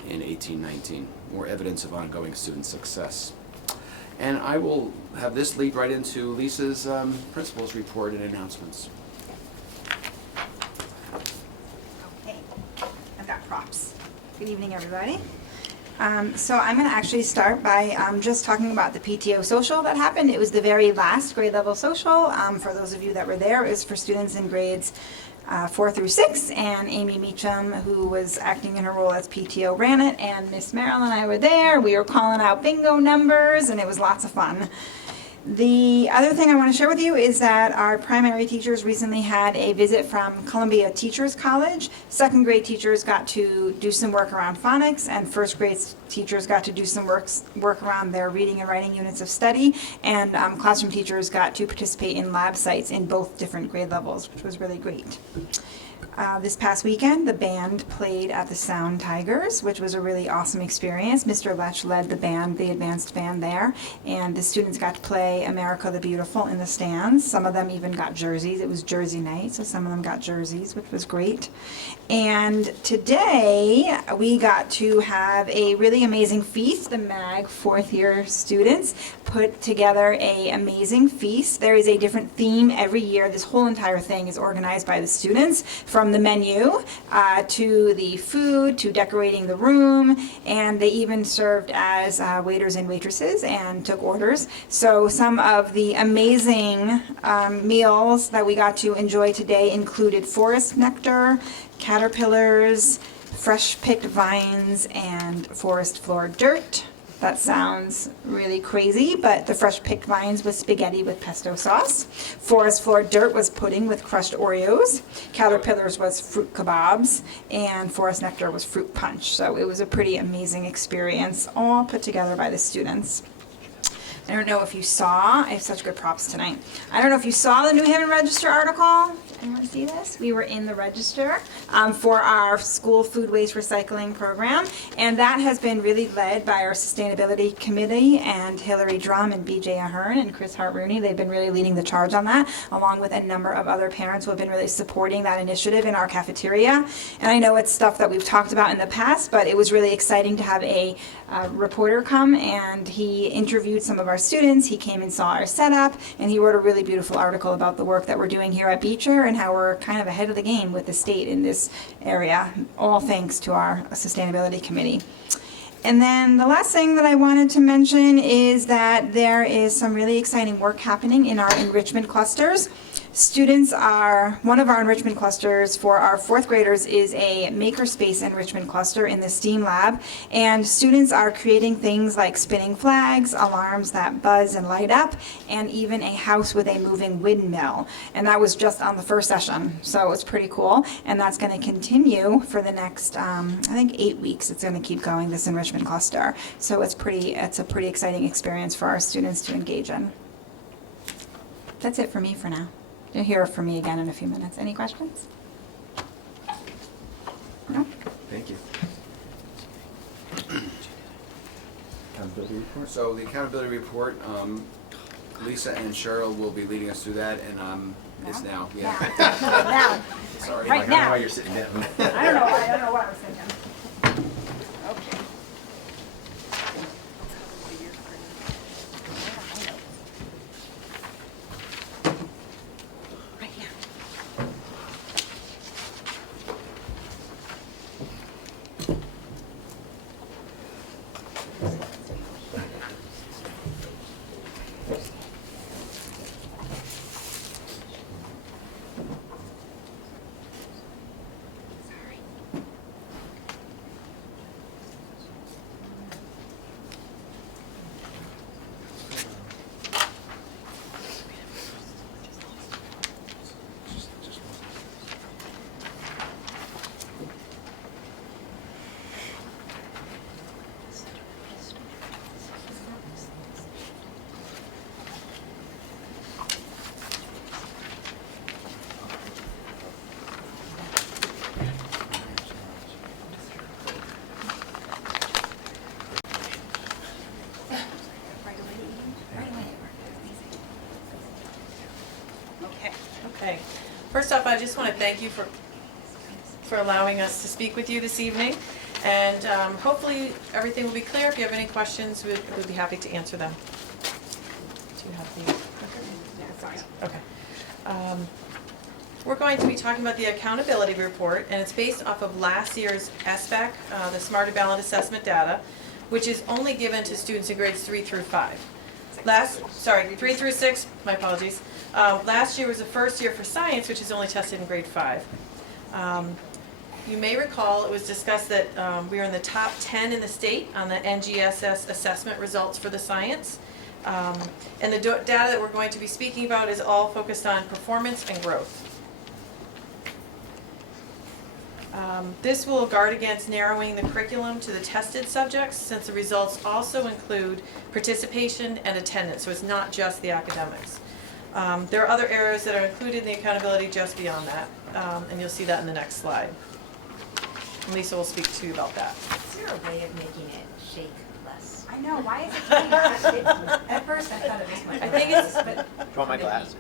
in 18-19. More evidence of ongoing student success. And I will have this lead right into Lisa's principal's report and announcements. Okay. Good evening, everybody. So I'm going to actually start by just talking about the PTO social that happened. It was the very last grade level social. For those of you that were there, it was for students in grades 4 through 6, and Amy Meacham, who was acting in her role as PTO, ran it, and Miss Merrill and I were there. We were calling out bingo numbers, and it was lots of fun. The other thing I want to share with you is that our primary teachers recently had a visit from Columbia Teachers College. Second grade teachers got to do some work around phonics, and first grade teachers got to do some work around their reading and writing units of study, and classroom teachers got to participate in lab sites in both different grade levels, which was really great. This past weekend, the band played at the Sound Tigers, which was a really awesome experience. Mr. Lech led the band, the advanced band there, and the students got to play America the Beautiful in the stands. Some of them even got jerseys. It was Jersey night, so some of them got jerseys, which was great. And today, we got to have a really amazing feast. The MAG fourth year students put together an amazing feast. There is a different theme every year. This whole entire thing is organized by the students, from the menu to the food to decorating the room, and they even served as waiters and waitresses and took orders. So some of the amazing meals that we got to enjoy today included forest nectar, caterpillars, fresh picked vines, and forest floor dirt. That sounds really crazy, but the fresh picked vines was spaghetti with pesto sauce. Forest floor dirt was pudding with crushed Oreos. Caterpillars was fruit kebabs, and forest nectar was fruit punch. So it was a pretty amazing experience, all put together by the students. I don't know if you saw, I have such good props tonight. I don't know if you saw the New Haven Register article. Anyone see this? We were in the Register for our school food waste recycling program, and that has been really led by our sustainability committee and Hillary Drum and BJ Ahern and Chris Hart-Rooney. They've been really leading the charge on that, along with a number of other parents who have been really supporting that initiative in our cafeteria. And I know it's stuff that we've talked about in the past, but it was really exciting to have a reporter come, and he interviewed some of our students. He came and saw our setup, and he wrote a really beautiful article about the work that we're doing here at Beecher and how we're kind of ahead of the game with the state in this area, all thanks to our sustainability committee. And then the last thing that I wanted to mention is that there is some really exciting work happening in our enrichment clusters. Students are, one of our enrichment clusters for our fourth graders is a Makerspace enrichment cluster in the STEAM lab, and students are creating things like spinning flags, alarms that buzz and light up, and even a house with a moving windmill. And that was just on the first session, so it's pretty cool, and that's going to continue for the next, I think 8 weeks. It's going to keep going, this enrichment cluster. So it's a pretty exciting experience for our students to engage in. That's it for me for now. You'll hear from me again in a few minutes. Any questions? No? Thank you. Accountability report? So the accountability report, Lisa and Cheryl will be leading us through that, and it's now, yeah. Now. Sorry. Right I don't know now. why you're sitting down. I don't know what I was thinking. Okay. Right here. Okay. First off, I just want to thank you for allowing us to speak with you this evening. And hopefully everything will be clear. If you have any questions, we'd be happy to answer them. Do you have the? Okay. We're going to be talking about the accountability report, and it's based off of last year's SBAC, the Smarter Balanced Assessment data, which is only given to students in grades 3 through 5. 3 through 6, my apologies. Last year was the first year for science, which is only tested in grade 5. You may recall it was discussed that we are in the top 10 in the state on the NGSS assessment results for the science. And the data that we're going to be speaking about is all focused on performance and growth. This will guard against narrowing the curriculum to the tested subjects, since the results also include participation and attendance, so it's not just the academics. There are other areas that are included in the accountability just beyond that, and you'll see that in the next slide. And Lisa will speak to you about that. Is there a way of making it shake less? I know, why is it doing that? At first I thought it was my I think it's, Do you want my glasses?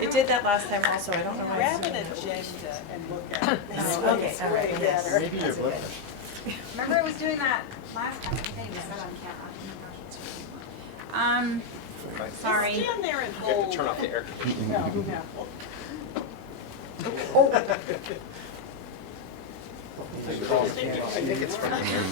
it did that last time also, I don't know why. Grab an agenda and look at it. Okay, It's all right, way yes. better. Maybe your blood pressure. Remember it was doing that last time, I think I said on camera. Sorry. Stand there and You have hold. to turn off the air conditioning. No, no. I think it's from here.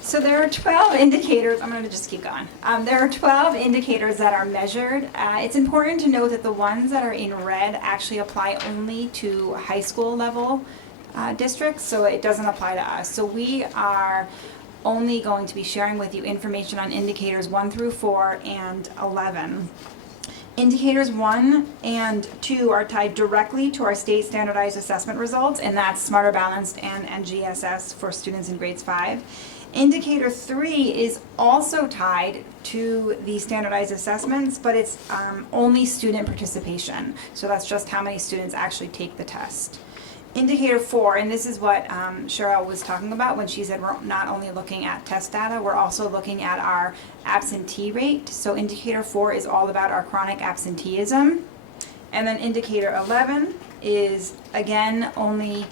So there are 12 indicators, I'm going to just keep going. There are 12 indicators that are measured. It's important to note that the ones that are in red actually apply only to high school level districts, so it doesn't apply to us. So we are only going to be sharing with you information on indicators 1 through 4 and 11. Indicators 1 and 2 are tied directly to our state standardized assessment results, and that's Smarter Balanced and NGSS for students in grades 5. Indicator 3 is also tied to the standardized assessments, but it's only student participation. So that's just how many students actually take the test. Indicator 4, and this is what Cheryl was talking about when she said we're not only looking at test data, we're also looking at our absentee rate. So indicator 4 is all about our chronic absenteeism. And then indicator 11 is, again, only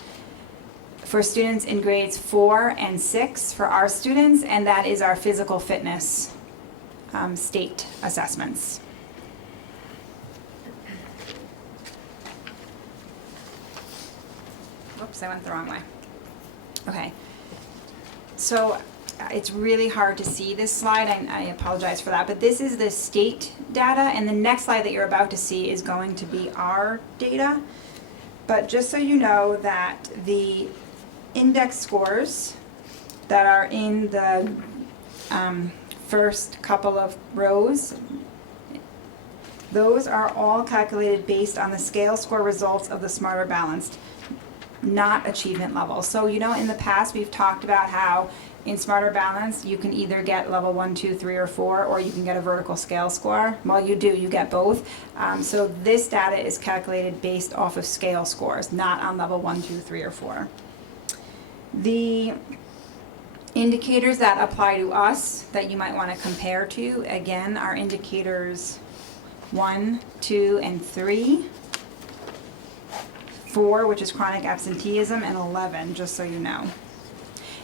for students in grades 4 and 6 for our students, and that is our physical fitness state assessments. Oops, I went the wrong way. Okay. So it's really hard to see this slide, I apologize for that, but this is the state data, and the next slide that you're about to see is going to be our data. But just so you know that the index scores that are in the first couple of rows, those are all calculated based on the scale score results of the Smarter Balanced, not achievement level. So you know, in the past we've talked about how in Smarter Balanced you can either get level 1, 2, 3, or 4, or you can get a vertical scale score. Well, you do, you get both. So this data is calculated based off of scale scores, not on level 1, 2, 3, or 4. The indicators that apply to us that you might want to compare to, again, are indicators 1, 2, and 3. 4, which is chronic absenteeism, and 11, just so you know.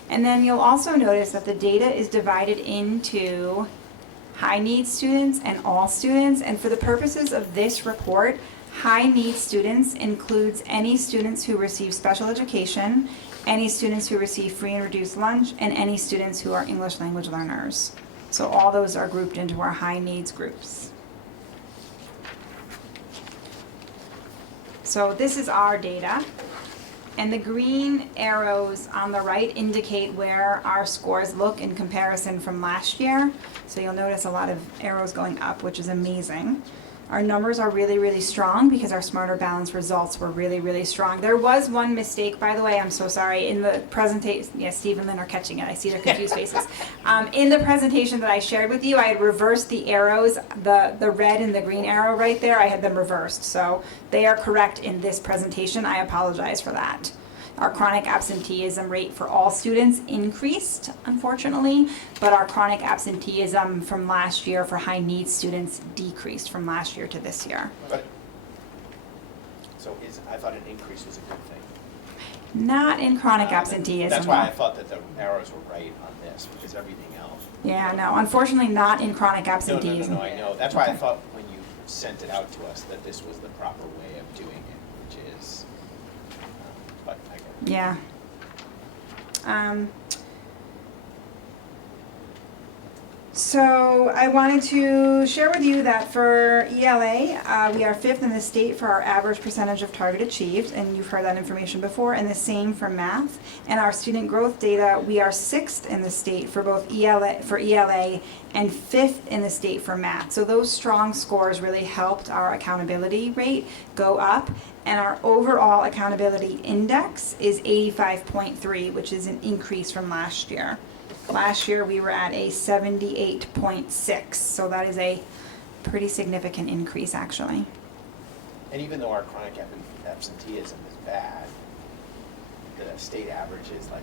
And then you'll also notice that the data is divided into high needs students and all students, and for the purposes of this report, high needs students includes any students who receive special education, any students who receive free and reduced lunch, and any students who are English language learners. So all those are grouped into our high needs groups. So this is our data, and the green arrows on the right indicate where our scores look in comparison from last year. So you'll notice a lot of arrows going up, which is amazing. Our numbers are really, really strong because our Smarter Balanced results were really, really strong. There was one mistake, by the way, I'm so sorry, in the presentation. Yes, Steve and Lynn are catching it. I see their confused faces. In the presentation that I shared with you, I had reversed the arrows, the red and the green arrow right there, I had them reversed. So they are correct in this presentation. I apologize for that. Our chronic absenteeism rate for all students increased, unfortunately, but our chronic absenteeism from last year for high needs students decreased from last year to this year. But, so I thought an increase was a good thing. Not in chronic absenteeism. That's why no. I thought that the arrows were right on this, because everything else. Yeah, no, unfortunately not in chronic absenteeism. No, I know. That's why I thought when you sent it out to us that this was the proper way of doing it, which is, but I get it. Yeah. So I wanted to share with you that for ELA, we are 5th in the state for our average percentage of target achieved, and you've heard that information before, and the same for math. And our student growth data, we are 6th in the state for both ELA and 5th in the state for math. So those strong scores really helped our accountability rate go up, and our overall accountability index is 85.3, which is an increase from last year. Last year, we were at a 78.6, so that is a pretty significant increase, actually. And even though our chronic absenteeism is bad, the state average is like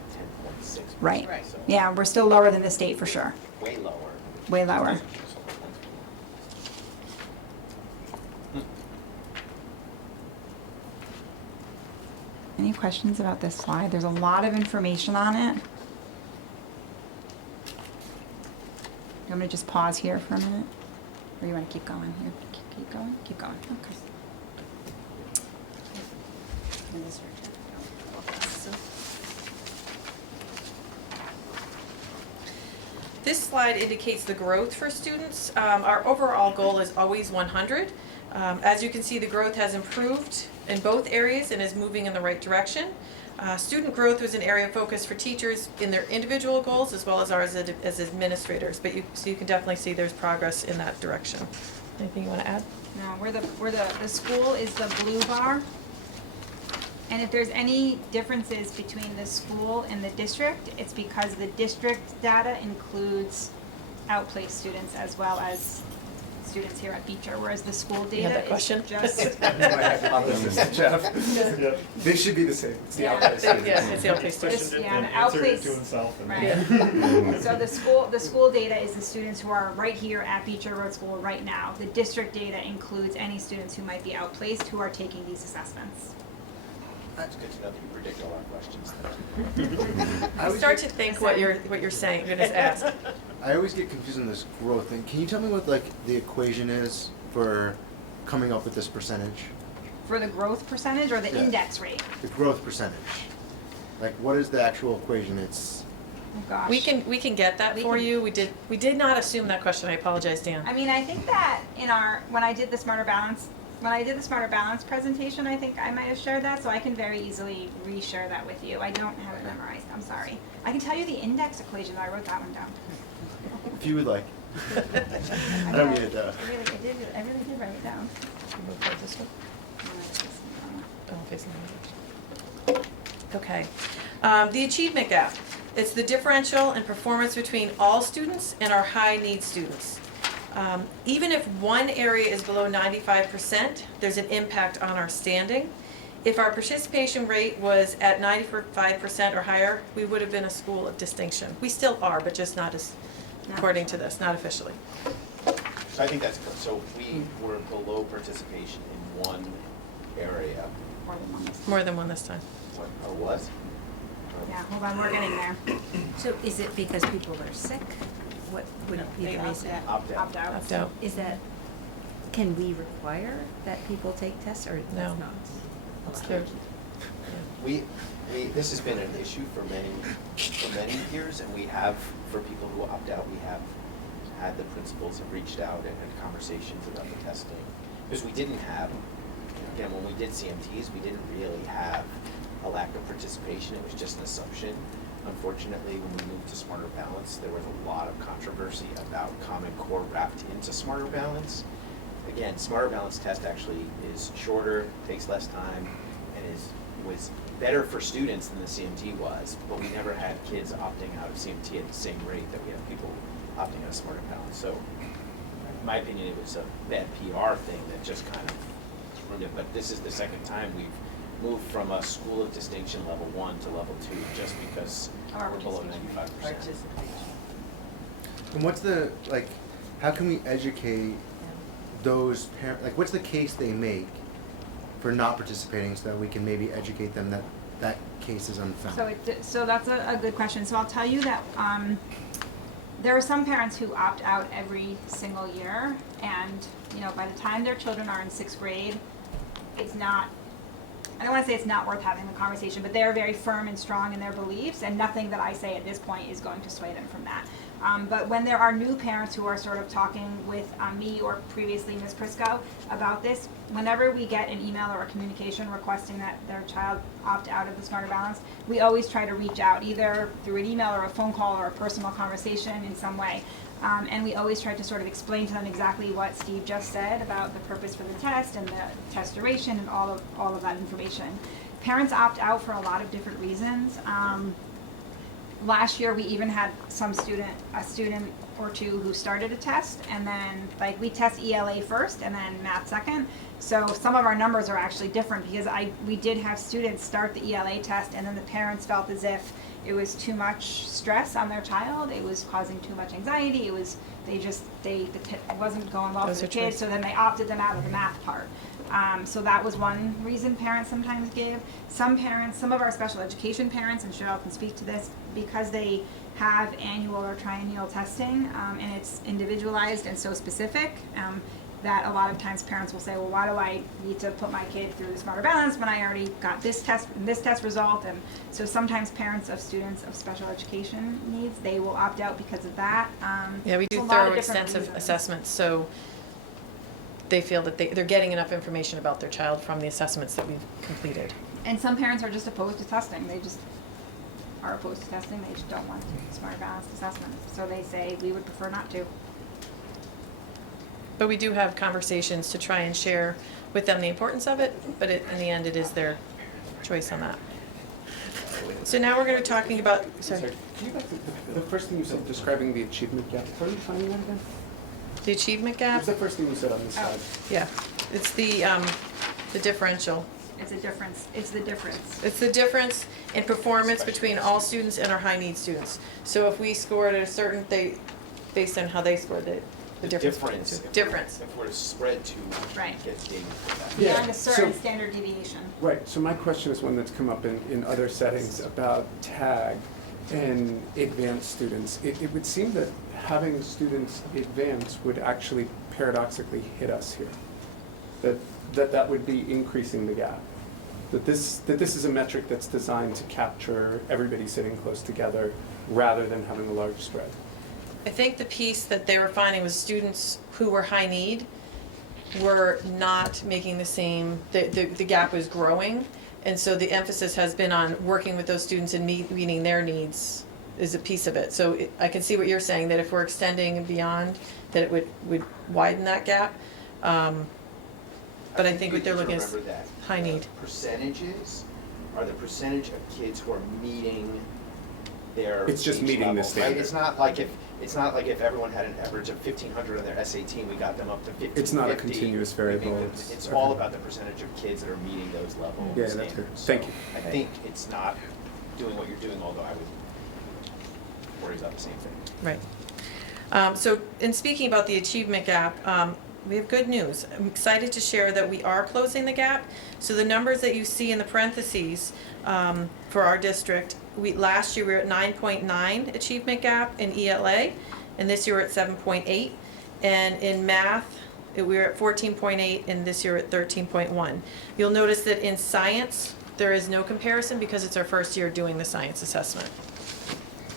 10.6%. Right. So Yeah, we're still lower than the state for sure. way lower. Way lower. Any questions about this slide? There's a lot of information on it. You want me to just pause here for a minute? Or you want to keep going here? Keep going? Keep going, okay. This slide indicates the growth for students. Our overall goal is always 100. As you can see, the growth has improved in both areas and is moving in the right direction. Student growth was an area of focus for teachers in their individual goals as well as ours as administrators, but so you can definitely see there's progress in that direction. Anything you want to add? No, the school is the blue bar. And if there's any differences between the school and the district, it's because the district data includes outplaced students as well as students here at Beecher, whereas the school You have data that question? is just. They should be the same. It's the Yeah. outplaced students. Yeah, it's the outplaced students. Yeah, the outplaced. Right. So the school data is the students who are right here at Beecher Road School right now. The district data includes any students who might be outplaced who are taking these assessments. It's good to know that you predict all our questions. I start to think what you're saying, you're gonna ask. I always get confused on this growth thing. Can you tell me what like the equation is for coming up with this percentage? For the growth percentage or the Yeah. index rate? The growth percentage. Like what is the actual equation? It's Oh gosh. We can get that We for can- you. We did not assume that question. I apologize, Dan. I mean, I think that when I did the Smarter Balance presentation, I think I might have shared that, so I can very easily re-share that with you. I don't have it memorized, I'm sorry. I can tell you the index equation, I wrote that one down. if you would like. I don't need it though. I really did write it down. This one? Oh, facing the other. Okay. The achievement gap. It's the differential in performance between all students and our high need students. Even if one area is below 95%, there's an impact on our standing. If our participation rate was at 95% or higher, we would have been a school of distinction. We still are, but just not as, according to this, not officially. So I think that's good. So we were below participation in one area. More than one this time. What, or was? Yeah, hold on, we're getting there. So is it because people are sick? What would be the reason? Opt out. Opt out. Opt out. Is that, can we require that people take tests or No. not? It's clear. This has been an issue for many years, and we have, for people who opt out, we have had the principals have reached out and had conversations about the testing. Because we didn't have, again, when we did CMTs, we didn't really have a lack of participation, it was just an assumption. Unfortunately, when we moved to Smarter Balance, there was a lot of controversy about Common Core wrapped into Smarter Balance. Again, Smarter Balance test actually is shorter, takes less time, and was better for students than the CMT was, but we never had kids opting out of CMT at the same rate that we have people opting out of Smarter Balance. So, in my opinion, it was a bad PR thing that just kind of ruined it, but this is the second time we've moved from a school of distinction level 1 to level 2 just because we're below 95%. And what's the like? How can we educate those parents? Like, what's the case they make for not participating, so that we can maybe educate them that that case is unfounded? So that's a good question. So I'll tell you that there are some parents who opt out every single year, and, you know, by the time their children are in 6th grade, it's not, I don't want to say it's not worth having the conversation, but they are very firm and strong in their beliefs, and nothing that I say at this point is going to sway them from that. But when there are new parents who are sort of talking with me or previously Ms. Prisco about this, whenever we get an email or a communication requesting that their child opt out of the Smarter Balance, we always try to reach out either through an email or a phone call or a personal conversation in some way. And we always try to sort of explain to them exactly what Steve just said about the purpose for the test and the test duration and all of that information. Parents opt out for a lot of different reasons. Last year we even had a student or two who started a test, and then like we test ELA first and then math second. So some of our numbers are actually different because we did have students start the ELA test, and then the parents felt as if it was too much stress on their child. It was causing too much anxiety. It wasn't going well for the kids, so then they opted them out of the math part. So that was one reason parents sometimes give. Some of our special education parents, and Cheryl can speak to this, because they have annual or triennial testing, and it's individualized and so specific, that a lot of times parents will say, well, why do I need to put my kid through the Smarter Balance when I already got this test result? And so sometimes parents of students of special education needs, they will opt out because of that. Yeah, we do thorough, extensive assessments, so they feel that they're getting enough information about their child from the assessments that we've completed. And some parents are just opposed to testing. They just are opposed to testing. They just don't want to Smarter Balanced assessment. So they say, we would prefer not to. But we do have conversations to try and share with them the importance of it, but in the end, it is their choice on that. So now we're going to be talking about, sorry. Can you go back to the first thing you said, describing the achievement gap? Are you finding that again? The achievement gap? What's the first thing you said on this slide? Yeah, it's the differential. It's a difference. It's the difference. It's the difference in performance between all students and our high need students. So if we scored at a certain, based on how they scored the difference. If we're spread too much, right, we get data for that. Beyond a certain standard deviation. Right, so my question is one that's come up in other settings about TAG and advanced students. It would seem that having students advance would actually paradoxically hit us here. That would be increasing the gap. That this is a metric that's designed to capture everybody sitting close together rather than having a large spread. I think the piece that they were finding was students who were high need were not making the same, the gap was growing. And so the emphasis has been on working with those students and meeting their needs is a piece of it. So I can see what you're saying, that if we're extending beyond, that it would widen that gap. But I think what they're looking at is high need. Percentages are the percentage of kids who are meeting their It's just meeting level, the standard. Right? It's not like if everyone had an average of 1,500 on their SAT, we got them up to 1,550. It's not a continuous variable. It's all about the percentage of kids that are meeting those level Yeah, standards. that's good. So Thank you. I think it's not doing what you're doing, although I would worry about the same thing. Right. So in speaking about the achievement gap, we have good news. I'm excited to share that we are closing the gap. So the numbers that you see in the parentheses for our district, last year we were at 9.9 achievement gap in ELA, and this year we're at 7.8. And in math, we were at 14.8, and this year at 13.1. You'll notice that in science, there is no comparison because it's our first year doing the science assessment.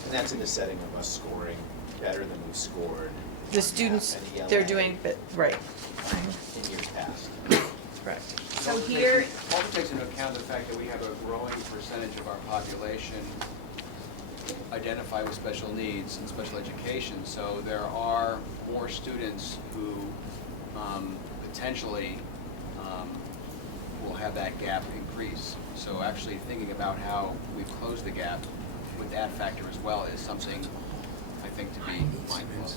And that's in the setting of us scoring better than we scored. The students, and ELA they're doing, right. in years past. Correct. So here, Also takes into account the fact that we have a growing percentage of our population identify with special needs and special education. So there are more students who potentially will have that gap increase. So actually thinking about how we've closed the gap with that factor as well is something I think to be mindful of.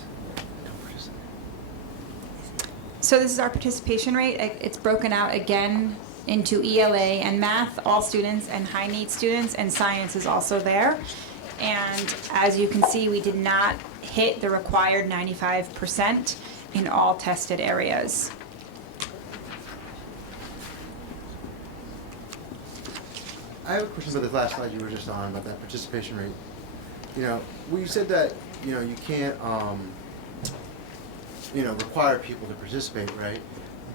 so this is our participation rate. It's broken out again into ELA and math, all students, and high need students, and science is also there. And as you can see, we did not hit the required 95% in all tested areas. I have a question about the last slide you were just on, about that participation rate. You know, well, you said that you can't, require people to participate, right?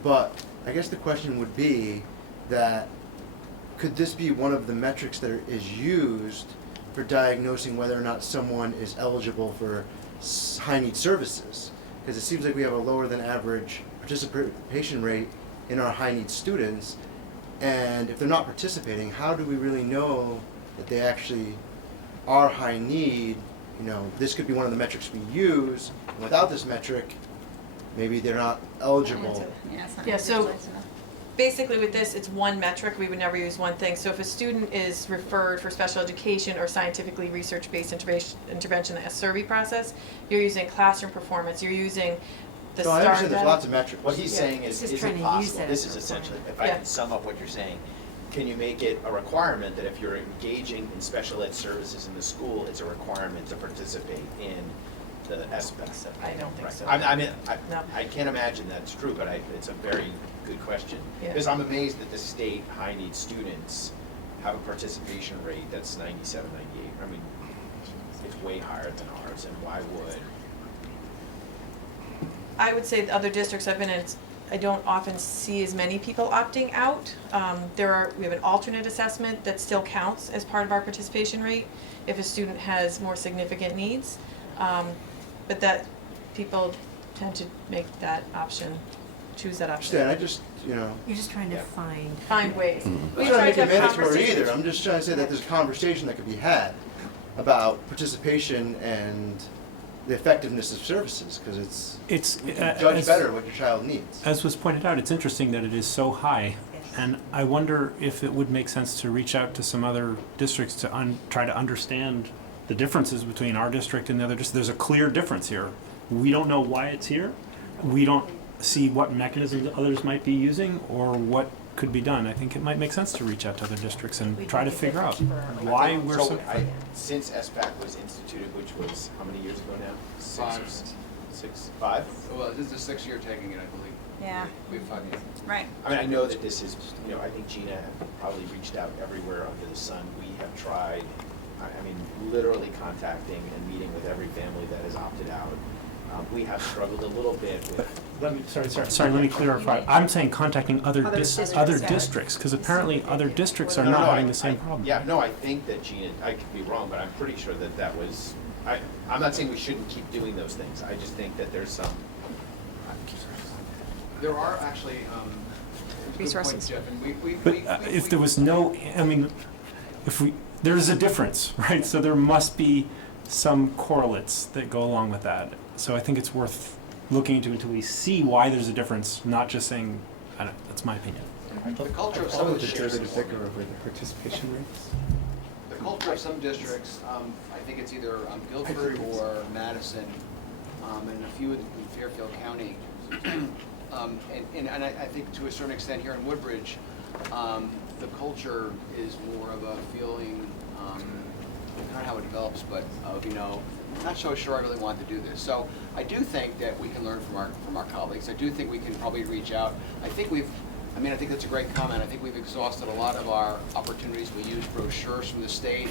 But I guess the question would be that, could this be one of the metrics that is used for diagnosing whether or not someone is eligible for high need services? Because it seems like we have a lower than average participation rate in our high need students, and if they're not participating, how do we really know that they actually are high need? This could be one of the metrics we use, and without this metric, maybe they're not eligible. Yeah, so basically with this, it's one metric, we would never use one thing. So if a student is referred for special education or scientifically research-based intervention, a survey process, you're using classroom performance, you're using the So I STAR understand there's data. lots of metrics. What he's saying is He's just it trying to use possible, that this as is a essentially, point. if I Yeah. can sum up what you're saying, can you make it a requirement that if you're engaging in special ed services in the school, it's a requirement to participate in the SBEC? I don't think Right. so. No. I can't imagine that's true, but it's a very good question. Yeah. Because I'm amazed that the state high need students have a participation rate that's 97, 98. I mean, it's way higher than ours, and why would? I would say the other districts I've been in, I don't often see as many people opting out. We have an alternate assessment that still counts as part of our participation rate if a student has more significant needs. But that people tend to make that option, choose that option. Stan, I just, You're just trying to Find ways. I'm We not trying try to make to it have mandatory conversations. either. I'm just trying to say that there's a conversation that could be had about participation and the effectiveness of services, because It's you can judge better what your child needs. As was pointed out, it's interesting that it is so high, and I wonder if it would make sense to reach out to some other districts to try to understand the differences between our district and the other districts. There's a clear difference here. We don't know why it's here. We don't see what mechanisms others might be using or what could be done. I think it might make sense to reach out to other districts and try to figure out why we're so. Since SBAC was instituted, which was how many years ago now? 5? Well, this is the 6th year taking it, I believe. Yeah. We have 5 years. Right. I mean, I know that this is, I think Gina probably reached out everywhere under the sun. We have tried, I mean, literally contacting and meeting with every family that has opted out. We have struggled a little bit with. Let me clarify. I'm saying contacting other districts, because apparently other districts are not having the same problem. Yeah, no, I think that Gina, I could be wrong, but I'm pretty sure that was, I'm not saying we shouldn't keep doing those things. I just think that there's some. There are actually, Resources. Jeff, and But if there was no, there is a difference, right? So there must be some correlates that go along with that. So I think it's worth looking into until we see why there's a difference, not just saying, that's my opinion. The culture of some of the derivative thicker over the participation rates. The culture of some districts, I think it's either Guilford or Madison, and a few in Fairfield County. And I think to a certain extent here in Woodbridge, the culture is more of a feeling, I don't know how it develops, but of, not so sure I really want to do this. So I do think that we can learn from our colleagues. I do think we can probably reach out. I think that's a great comment. I think we've exhausted a lot of our opportunities. We use brochures from the state.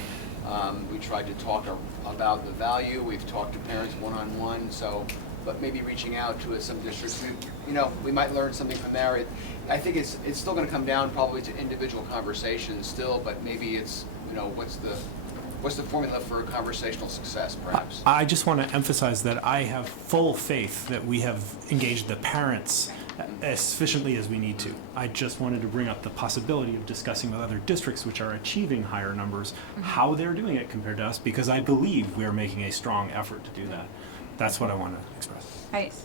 We tried to talk about the value. We've talked to parents one-on-one. But maybe reaching out to some districts, we might learn something from there. I think it's still going to come down probably to individual conversations still, but maybe it's, what's the formula for conversational success, perhaps? I just want to emphasize that I have full faith that we have engaged the parents as sufficiently as we need to. I just wanted to bring up the possibility of discussing with other districts which are achieving higher numbers, how they're doing it compared to us, because I believe we're making a strong effort to do that. That's what I want to express.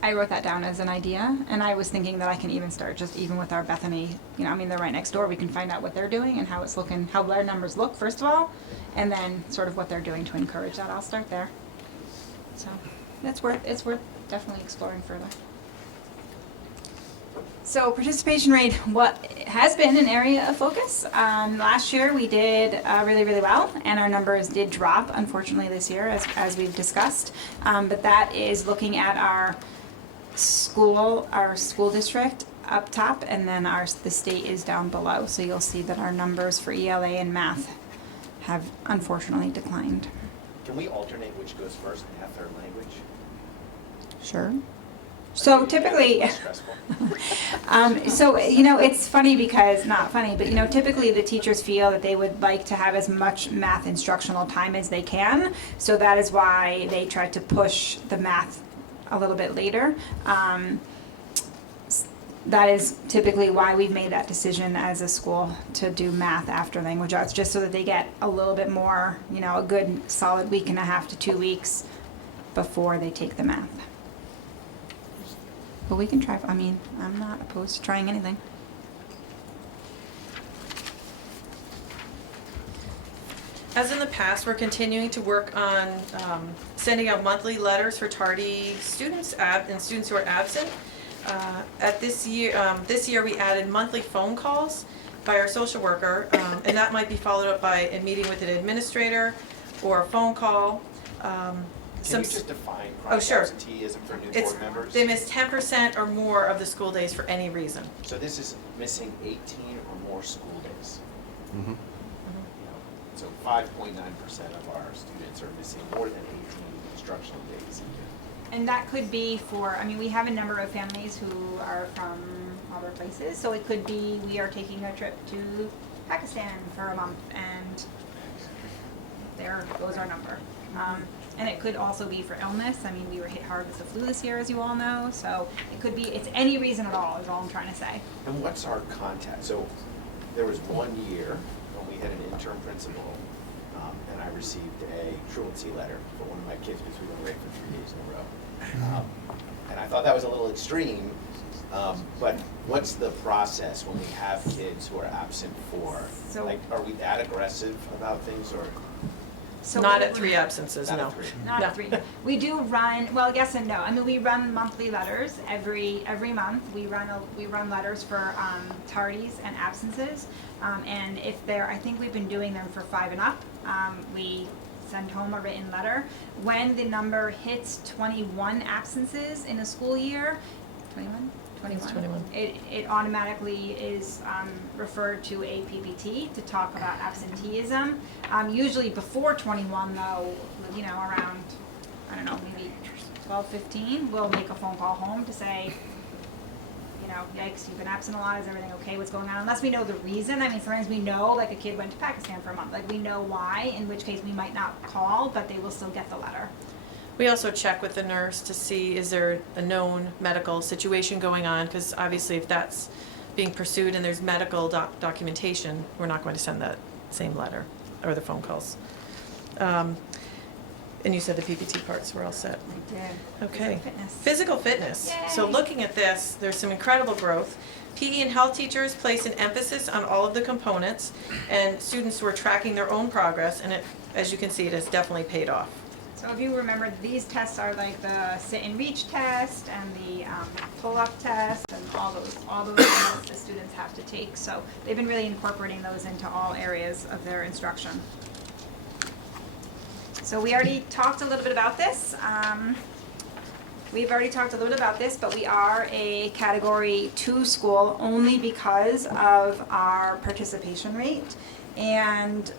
I wrote that down as an idea, and I was thinking that I can even start just even with our Bethany, they're right next door. We can find out what they're doing and how it's looking, how their numbers look, first of all, and then sort of what they're doing to encourage that. I'll start there. So it's worth definitely exploring further. So participation rate, what has been an area of focus. Last year we did really, really well, and our numbers did drop, unfortunately, this year, as we've discussed. But that is looking at our school district up top, and then the state is down below. So you'll see that our numbers for ELA and math have unfortunately declined. Can we alternate which goes first and have third language? Sure. So typically, Less stressful. so, you know, it's funny because, not funny, but, you know, typically the teachers feel that they would like to have as much math instructional time as they can. So that is why they try to push the math a little bit later. That is typically why we've made that decision as a school to do math after language arts, just so that they get a little bit more, you know, a good solid week and a half to 2 weeks before they take the math. But we can try, I mean, I'm not opposed to trying anything. As in the past, we're continuing to work on sending out monthly letters for tardy students and students who are absent. This year we added monthly phone calls by our social worker, and that might be followed up by a meeting with an administrator or a phone call. Can you just define Oh, chronic sure. absenteeism for new It's, board members? they miss 10% or more of the school days for any reason. So this is missing 18 or more school days. Mm-hmm. So 5.9% of our students are missing more than 18 instructional days a year. And that could be for, I mean, we have a number of families who are from other places, so it could be we are taking a trip to Pakistan for a month, and there goes our number. And it could also be for illness. I mean, we were hit hard with the flu this year, as you all know, so it could be, it's any reason at all, is all I'm trying to say. And what's our contact? So there was 1 year when we had an interim principal, and I received a truancy letter for one of my kids because we were away for 3 days in a row. And I thought that was a little extreme, but what's the process when we have kids who are absent for? So- Like, are we that aggressive about things, or? So Not we- at 3 absences, Not no. at 3. Not No. 3. We do run, well, yes and no. I mean, we run monthly letters every month. We run letters for tardies and absences. And if they're, I think we've been doing them for 5 and up. We send home a written letter. When the number hits 21 absences in a school year, 21? It's 21. It automatically is referred to a PPT to talk about absenteeism. Usually before 21 though, you know, around, I don't know, maybe 12, 15, we'll make a phone call home to say, you know, yikes, you've been absent a lot, is everything okay, what's going on? Unless we know the reason. I mean, sometimes we know, like a kid went to Pakistan for a month, like we know why, in which case we might not call, but they will still get the letter. We also check with the nurse to see is there a known medical situation going on, because obviously if that's being pursued and there's medical documentation, we're not going to send that same letter or the phone calls. And you said the PPT parts were all set. I did. Okay. Physical fitness. Physical fitness. So Yay. looking at this, there's some incredible growth. PE and health teachers place an emphasis on all of the components, and students were tracking their own progress, and it, as you can see, it has definitely paid off. So if you remember, these tests are like the sit and reach test and the pull-up test and all those things the students have to take. So they've been really incorporating those into all areas of their instruction. So we already talked a little bit about this. We've already talked a little bit about this, but we are a Category 2 school only because of our participation rate. And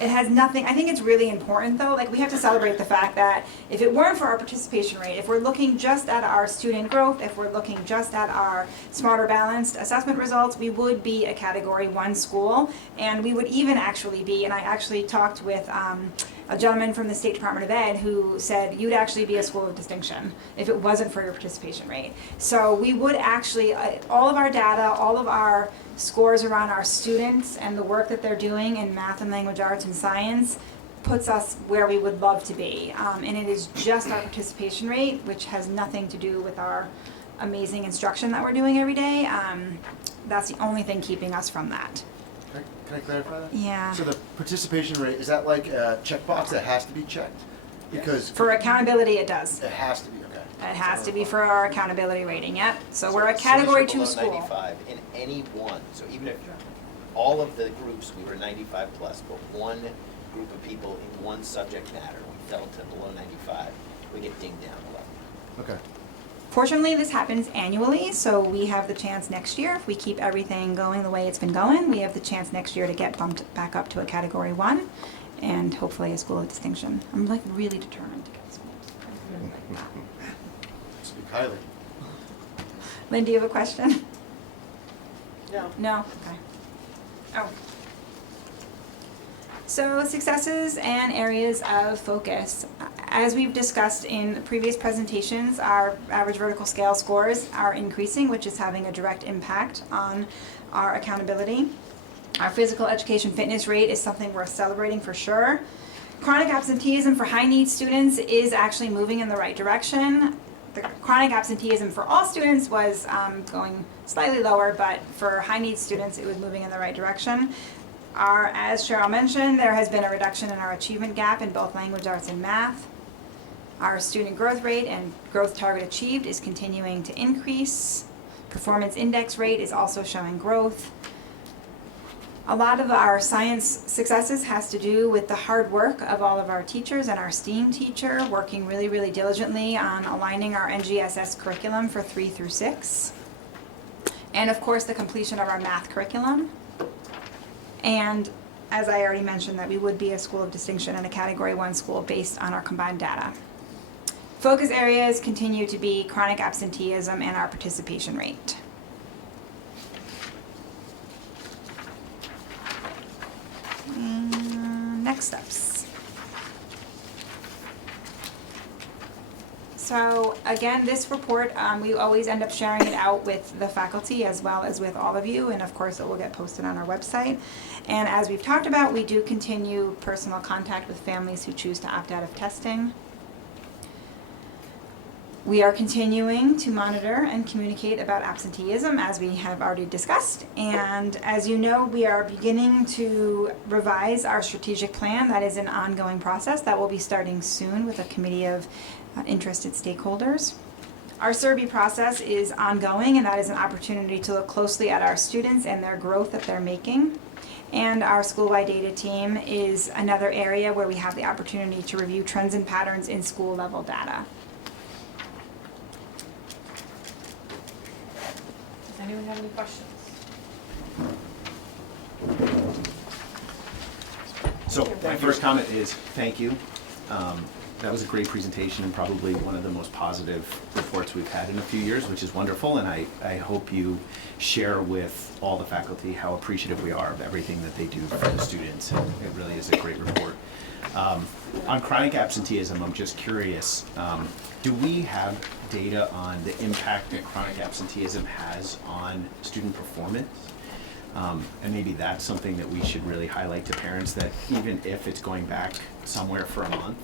it has nothing, I think it's really important though, like we have to celebrate the fact that if it weren't for our participation rate, if we're looking just at our student growth, if we're looking just at our smarter balanced assessment results, we would be a Category 1 school, and we would even actually be, and I actually talked with a gentleman from the State Department of Ed who said you'd actually be a school of distinction if it wasn't for your participation rate. So we would actually, all of our data, all of our scores around our students and the work that they're doing in math and language arts and science puts us where we would love to be. And it is just our participation rate, which has nothing to do with our amazing instruction that we're doing every day. That's the only thing keeping us from that. Can I clarify that? Yeah. So the participation rate, is that like a checkbox that has to be checked? Because For accountability, it does. it has to be, okay. It has to be for our accountability rating, yep. So we're a Category 2 As soon as you're school. below 95 in any one, so even if all of the groups, we were 95 plus, but one group of people in one subject matter, we fell to below 95, we get dinged down a level. Okay. Fortunately, this happens annually, so we have the chance next year, if we keep everything going the way it's been going, we have the chance next year to get bumped back up to a Category 1. and hopefully a school of distinction. I'm like really determined to get this one. Speak highly. Lynn, do you have a question? No. No? Okay. Oh. So successes and areas of focus. As we've discussed in previous presentations, our average vertical scale scores are increasing, which is having a direct impact on our accountability. Our physical education fitness rate is something we're celebrating for sure. Chronic absenteeism for high needs students is actually moving in the right direction. The chronic absenteeism for all students was going slightly lower, but for high needs students, it was moving in the right direction. As Cheryl mentioned, there has been a reduction in our achievement gap in both language arts and math. Our student growth rate and growth target achieved is continuing to increase. Performance index rate is also showing growth. A lot of our science successes has to do with the hard work of all of our teachers and our STEAM teacher working really, really diligently on aligning our NGSS curriculum for 3 through 6. And of course, the completion of our math curriculum. And as I already mentioned, that we would be a school of distinction and a Category 1 school based on our combined data. Focus areas continue to be chronic absenteeism and our participation rate. Next steps. So again, this report, we always end up sharing it out with the faculty as well as with all of you, and of course it will get posted on our website. And as we've talked about, we do continue personal contact with families who choose to opt out of testing. We are continuing to monitor and communicate about absenteeism, as we have already discussed. And as you know, we are beginning to revise our strategic plan. That is an ongoing process that will be starting soon with a committee of interested stakeholders. Our survey process is ongoing, and that is an opportunity to look closely at our students and their growth that they're making. And our school-wide data team is another area where we have the opportunity to review trends and patterns in school-level data. Does anyone have any questions? So my first comment is thank you. That was a great presentation and probably one of the most positive reports we've had in a few years, which is wonderful. And I hope you share with all the faculty how appreciative we are of everything that they do for the students. It really is a great report. On chronic absenteeism, I'm just curious, do we have data on the impact that chronic absenteeism has on student performance? And maybe that's something that we should really highlight to parents, that even if it's going back somewhere for a month,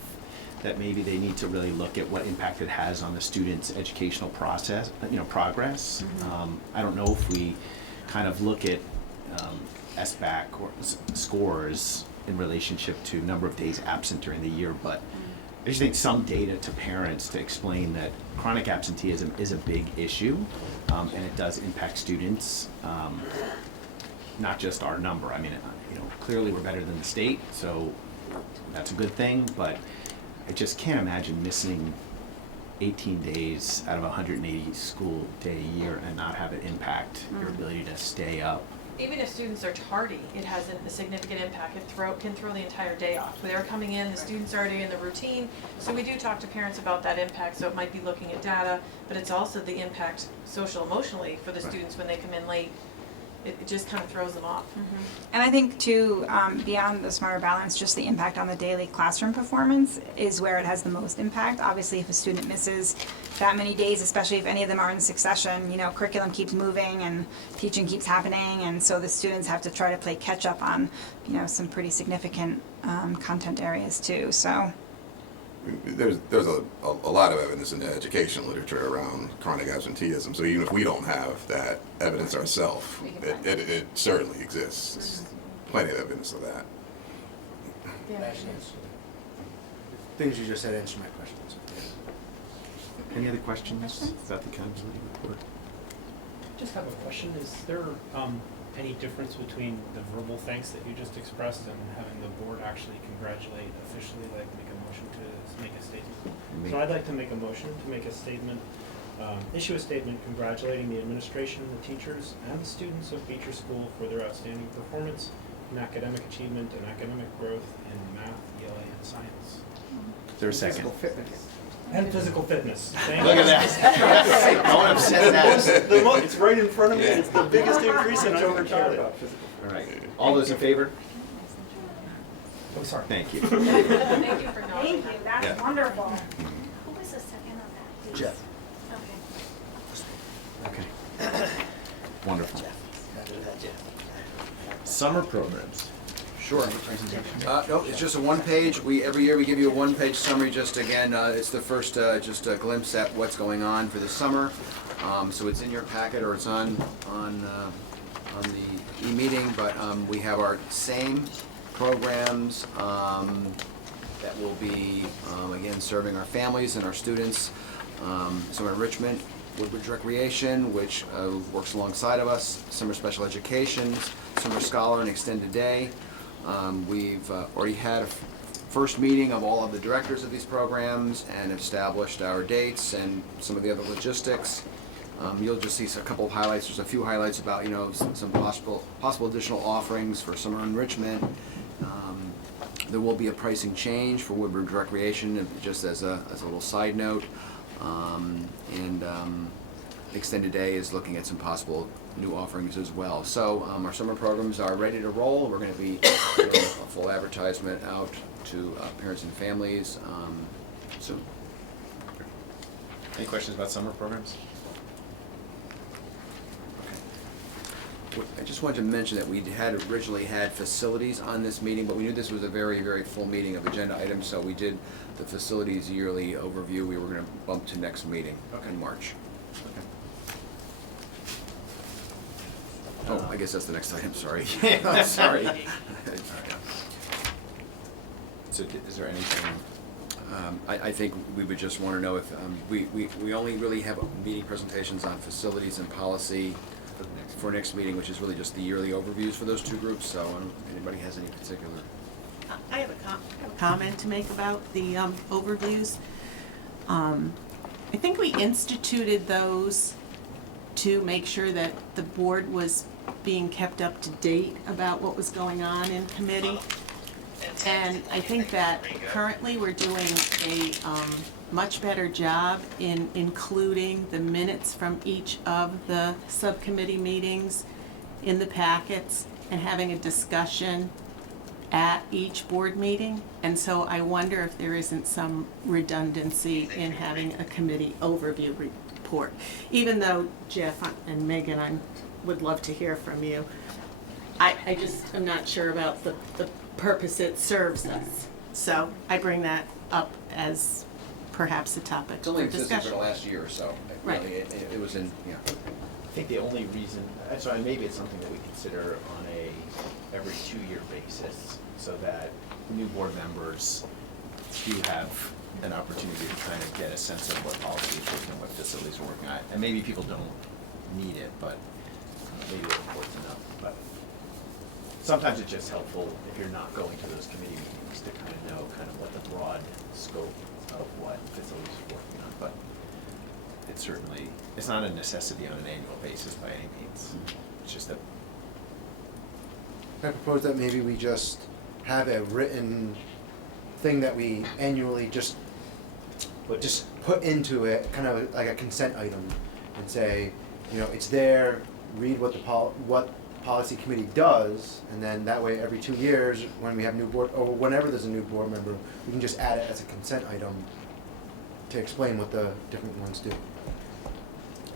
that maybe they need to really look at what impact it has on the student's educational process, progress. I don't know if we kind of look at SBAC or scores in relationship to number of days absent during the year, but I just think some data to parents to explain that chronic absenteeism is a big issue, and it does impact students, not just our number. I mean, clearly we're better than the state, so that's a good thing, but I just can't imagine missing 18 days out of a 180 school day a year and not have it impact your ability to stay up. Even if students are tardy, it has a significant impact. It can throw the entire day off. They're coming in, the students are already in the routine. So we do talk to parents about that impact. So it might be looking at data, but it's also the impact social emotionally for the students when they come in late. It just kind of throws them off. And I think too, beyond the Smarter Balance, just the impact on the daily classroom performance is where it has the most impact. Obviously, if a student misses that many days, especially if any of them are in succession, curriculum keeps moving and teaching keeps happening, and so the students have to try to play catch up on, some pretty significant content areas too. So. There's a lot of evidence in the education literature around chronic absenteeism. So even if we don't have that evidence ourselves, it certainly exists. There's plenty of evidence of that. Things you just said answer my questions. Any other questions about the accountability report? Just have a question. Is there any difference between the verbal thanks that you just expressed and having the board actually congratulate officially, like make a motion to make a statement? So I'd like to make a motion to make a statement, issue a statement congratulating the administration, the teachers, and the students of Beecher School for their outstanding performance in academic achievement and academic growth in math, ELA, and science. Is there a second? And physical fitness. Thank Look you. at that. Don't upset that. It's right in front of me. It's the biggest increase in I've ever taught it. All right. All those in favor? Oh, sorry. Thank you. Thank you for knowing. Thank you, that's Yeah. wonderful. Who was the second on that? Jeff. Okay. Okay. Wonderful. Summer programs. Sure. No, it's just a one-page. Every year we give you a one-page summary. Just again, it's the first just a glimpse at what's going on for the summer. So it's in your packet or it's on the e-meeting. But we have our same programs that will be again serving our families and our students. So Enrichment, Woodbridge Recreation, which works alongside of us. Summer Special Education, Summer Scholar, and Extended Day. We've already had a first meeting of all of the directors of these programs and established our dates and some of the other logistics. You'll just see a couple of highlights. There's a few highlights about some possible additional offerings for summer enrichment. There will be a pricing change for Woodbridge Recreation, just as a little side note. Extended Day is looking at some possible new offerings as well. So our summer programs are ready to roll. We're going to be doing a full advertisement out to parents and families soon. Any questions about summer programs? I just wanted to mention that we had originally had facilities on this meeting, but we knew this was a very, very full meeting of agenda items, so we did the facilities yearly overview. We were going to bump to next meeting in March. Oh, I guess that's the next item, sorry. I'm sorry. So is there anything? I think we would just want to know if, we only really have meeting presentations on facilities and policy for next meeting, which is really just the yearly overviews for those two groups, so if anybody has any particular. I have a comment to make about the overviews. I think we instituted those to make sure that the board was being kept up to date about what was going on in committee. And I think that currently we're doing a much better job in including the minutes from each of the subcommittee meetings in the packets and having a discussion at each board meeting. And so I wonder if there isn't some redundancy in having a committee overview report. Even though Jeff and Megan, I would love to hear from you. I just am not sure about the purpose it serves us. So I bring that up as perhaps a topic It's only for existed discussion. for the last year or so. Right. Really, it was in, yeah. I think the only reason, so maybe it's something that we consider on a every 2-year basis, so that new board members do have an opportunity to kind of get a sense of what policy is working on, what facilities are working on. And maybe people don't need it, but maybe they're important enough. But sometimes it's just helpful if you're not going to those committee meetings to kind of know kind of what the broad scope of what facilities are working on. But it's not a necessity on an annual basis by any means. It's just a. I propose that maybe we just have a written thing that we annually just put into it, kind of like a consent item, and say, it's there. Read what the policy committee does, and then that way every 2 years, when we have new board, or whenever there's a new board member, we can just add it as a consent item to explain what the different ones do.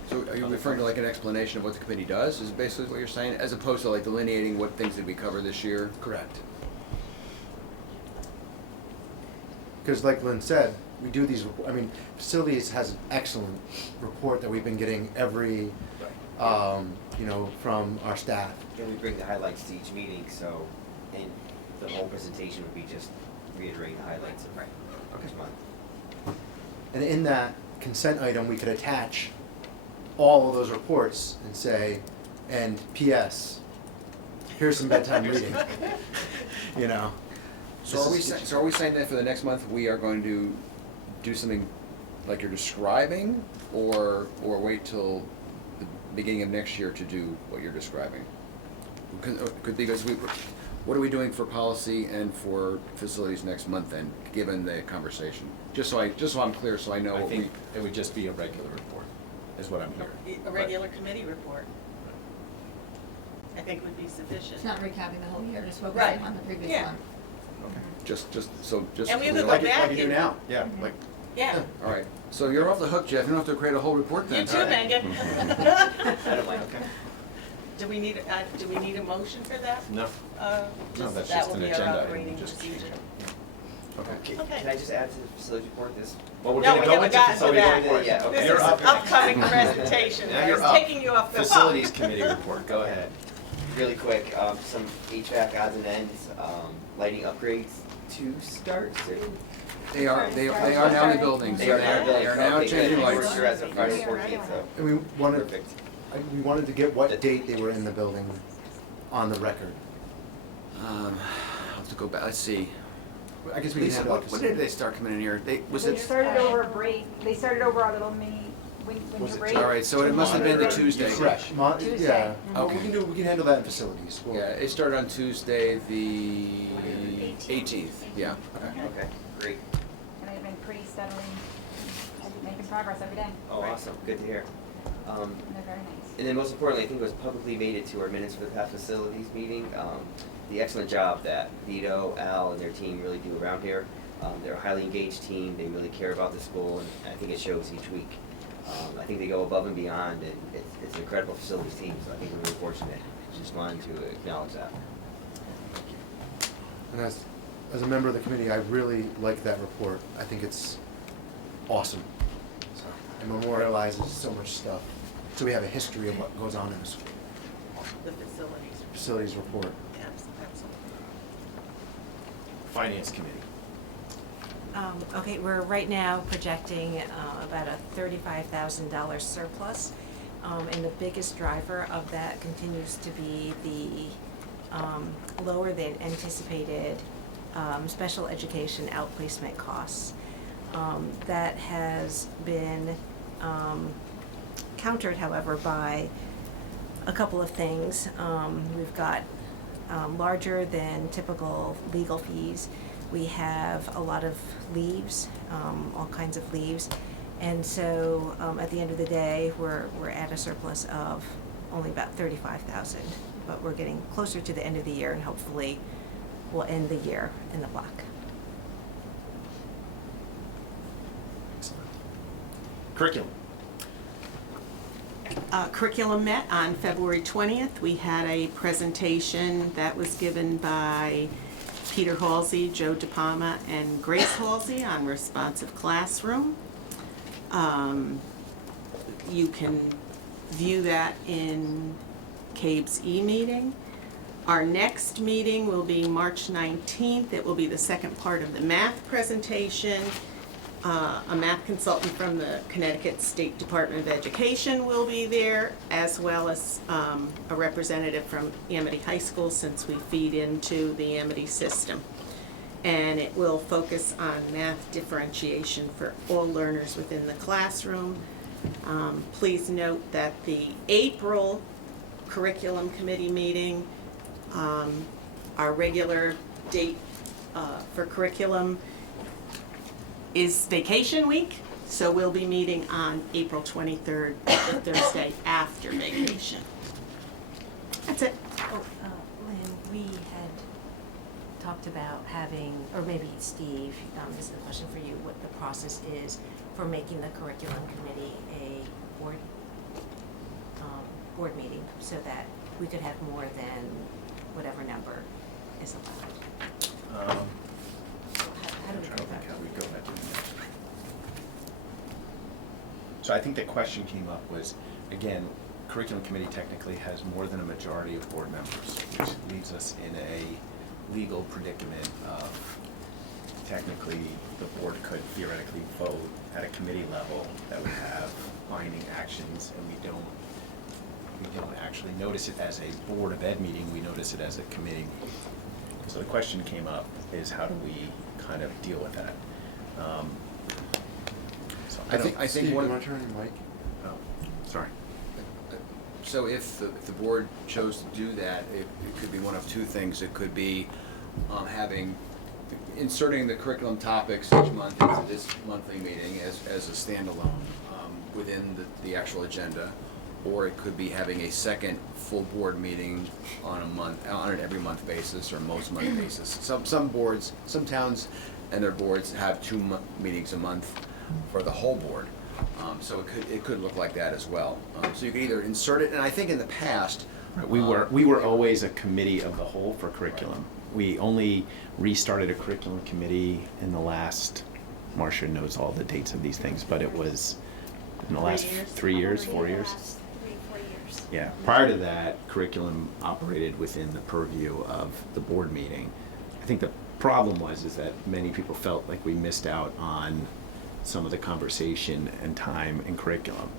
So are you referring to like an explanation of what the committee does, is basically what you're saying, as opposed to like delineating what things did we cover this year? Correct. Because like Lynn said, we do these, facilities has an excellent report that we've been getting every, from our staff. And we bring the highlights to each meeting, so and the whole presentation would be just reiterate the highlights of each month. And in that consent item, we could attach all of those reports and say, and P.S., here's some bedtime reading. So are we saying that for the next month, we are going to do something like you're describing, or wait till the beginning of next year to do what you're describing? Because what are we doing for policy and for facilities next month then, given the conversation? Just so I'm clear, so I know I what we. think it would just be a regular report, is what I'm hearing. A regular committee report, I think would be sufficient. It's not recapping the whole year, just Right. focusing on the previous Yeah. one. Okay. Just. And we would go like back you do and- now. Yeah. Like. Yeah. All right. So you're off the hook, Jeff. You don't have to create a whole report then. You too, All right. Megan. I don't mind. Okay. Do we need a motion for that? No. No, that's that just will an be our agenda item. operating Just procedure. Okay. Okay. Can I just add to the facilities report this? Well, we're No, gonna we go haven't into gotten to facility that. report. Yeah, okay. This You're is up. upcoming presentation. Now I you're was up. taking you off the hook. Facilities committee report, go ahead. Really quick, some HVAC odds and ends, lighting upgrades to start soon. They are now in the building. They are now They are now okay, changing good. lights. We're as of Friday 14th, so. And we wanted, Perfect. we wanted to get what date they were in the building on the record. I'll have to go back. Let's see. I guess we can Lisa, handle when did they start coming in here? They it? started over a break, they started over a little mini Was winter it break. All right, so it must have been the Monitor. Tuesday. Correct. Tuesday. Yeah. Okay. We can handle that in facilities. We'll- Yeah, it started on Tuesday, the 18th. Yeah. Okay. Okay, great. And they've been pretty steadily making progress every day. Oh, awesome, good to hear. And they're very nice. And then most importantly, I think it was publicly made it to our minutes for the past facilities meeting. The excellent job that Vito, Al, and their team really do around here. They're a highly engaged team, they really care about the school, and I think it shows each week. I think they go above and beyond, and it's an incredible facilities team, so I think we're really fortunate. Just wanted to acknowledge that. And as a member of the committee, I really like that report. I think it's awesome. So it memorializes so much stuff. So we have a history of what goes on in the school. The facilities. Facilities report. Absolutely. Finance committee. Okay, we're right now projecting about a $35,000 surplus. And the biggest driver of that continues to be the lower than anticipated special education outplacement costs. That has been countered, however, by a couple of things. We've got larger than typical legal fees. We have a lot of leaves, all kinds of leaves. And so at the end of the day, we're at a surplus of only about $35,000, but we're getting closer to the end of the year and hopefully we'll end the year in the black. Curriculum. Curriculum met on February 20th. We had a presentation that was given by Peter Halsey, Joe DePalma, and Grace Halsey on responsive classroom. You can view that in CABE's e-meeting. Our next meeting will be March 19th. It will be the second part of the math presentation. A math consultant from the Connecticut State Department of Education will be there, as well as a representative from Amity High School, since we feed into the Amity system. And it will focus on math differentiation for all learners within the classroom. Please note that the April curriculum committee meeting, our regular date for curriculum is vacation week, so we'll be meeting on April 23rd, the Thursday after vacation. That's it. Oh, Lynn, we had talked about having, or maybe Steve, this is a question for you, what the process is for making the curriculum committee a board meeting, so that we could have more than whatever number is allowed. How do we go about it? So I think the question came up was, again, curriculum committee technically has more than a majority of board members, which leaves us in a legal predicament of technically the board could theoretically vote at a committee level that would have binding actions, and we don't actually notice it as a Board of Ed meeting, we notice it as a committee. So the question came up is how do we kind of deal with that? So I think Steve, one you of want to turn your mic? Oh, sorry. So if the board chose to do that, it could be one of two things. It could be inserting the curriculum topics each month into this monthly meeting as a standalone within the actual agenda, or it could be having a second full board meeting on an every month basis or most month basis. Some boards, some towns and their boards have two meetings a month for the whole board. So it could look like that as well. So you could either insert it, and I think in the past We were always a committee of the whole for curriculum. We only restarted a curriculum committee in the last, Marcia knows all the dates of these things, but it was in the last 3 years, 4 years. 3-4 years. Yeah, prior to that, curriculum operated within the purview of the board meeting. I think the problem is that many people felt like we missed out on some of the conversation and time in curriculum.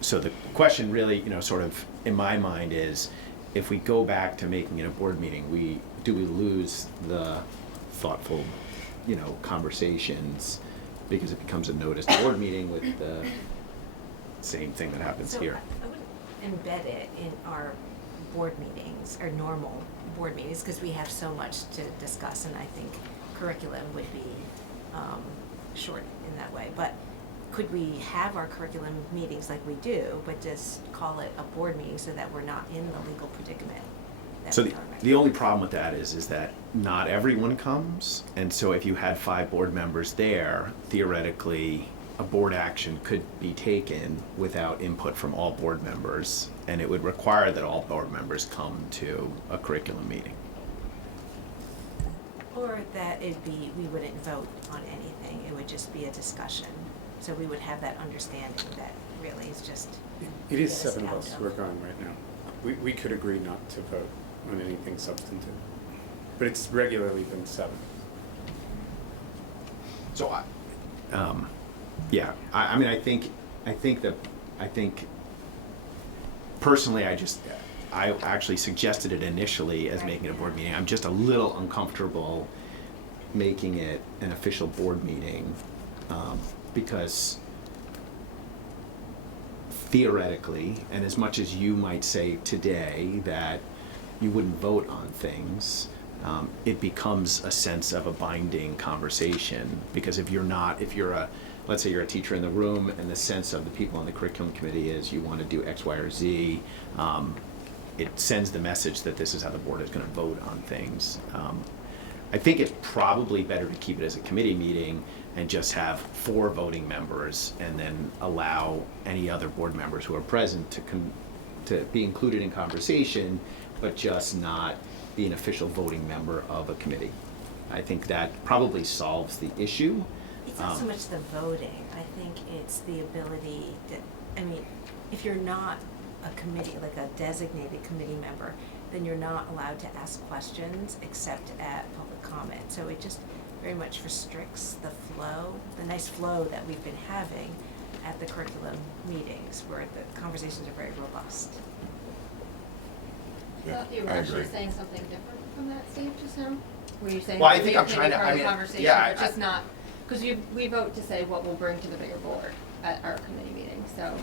So the question really, sort of in my mind is, if we go back to making it a board meeting, do we lose the thoughtful, conversations because it becomes a noticed board meeting with the same thing that happens So here? I wouldn't embed it in our board meetings, or normal board meetings, because we have so much to discuss, and I think curriculum would be short in that way. But could we have our curriculum meetings like we do, but just call it a board meeting so that we're not in the legal predicament that So we are right the only problem with that is that not everyone comes, and so if you had 5 board members there, theoretically, a board action could be taken without input from all board members, and it would require that all board members come to a curriculum meeting. Or that we wouldn't vote on anything, it would just be a discussion. So we would have that understanding that really is just. It is get us 7 of out us who are gone right now. We could agree not to vote on anything substantive, but it's regularly been 7. So I think personally, I actually suggested it initially as making it a board meeting. I'm just a little uncomfortable making it an official board meeting, because theoretically, and as much as you might say today that you wouldn't vote on things, it becomes a sense of a binding conversation. Because let's say you're a teacher in the room, and the sense of the people on the curriculum committee is you want to do X, Y, or Z, it sends the message that this is how the board is going to vote on things. I think it's probably better to keep it as a committee meeting and just have 4 voting members, and then allow any other board members who are present to be included in conversation, but just not be an official voting member of a committee. I think that probably solves the issue. It's not so much the voting, I think it's the ability if you're not a committee, like a designated committee member, then you're not allowed to ask questions except at public comment. So it just very much restricts the flow, the nice flow that we've been having at the curriculum meetings, where the conversations are very robust. Yeah, I thought you were I actually agree. saying something different from that, Steve, just now? Were you saying Well, I that think we I'm can trying be to- part I of mean, the conversation, yeah, but just not, because we vote to say what we'll bring to the bigger board at our committee meeting, so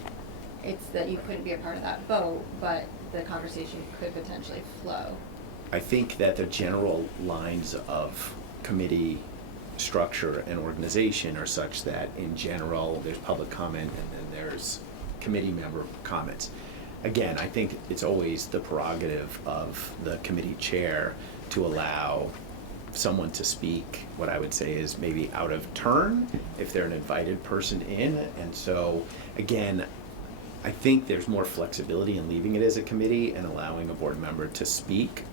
it's that you couldn't be a part of that vote, but the conversation could potentially flow. I think that the general lines of committee structure and organization are such that in general, there's public comment and then there's committee member comments. Again, I think it's always the prerogative of the committee chair to allow someone to speak, what I would say is maybe out of turn, if they're an invited person in. And so, again, I think there's more flexibility in leaving it as a committee and allowing a board member to speak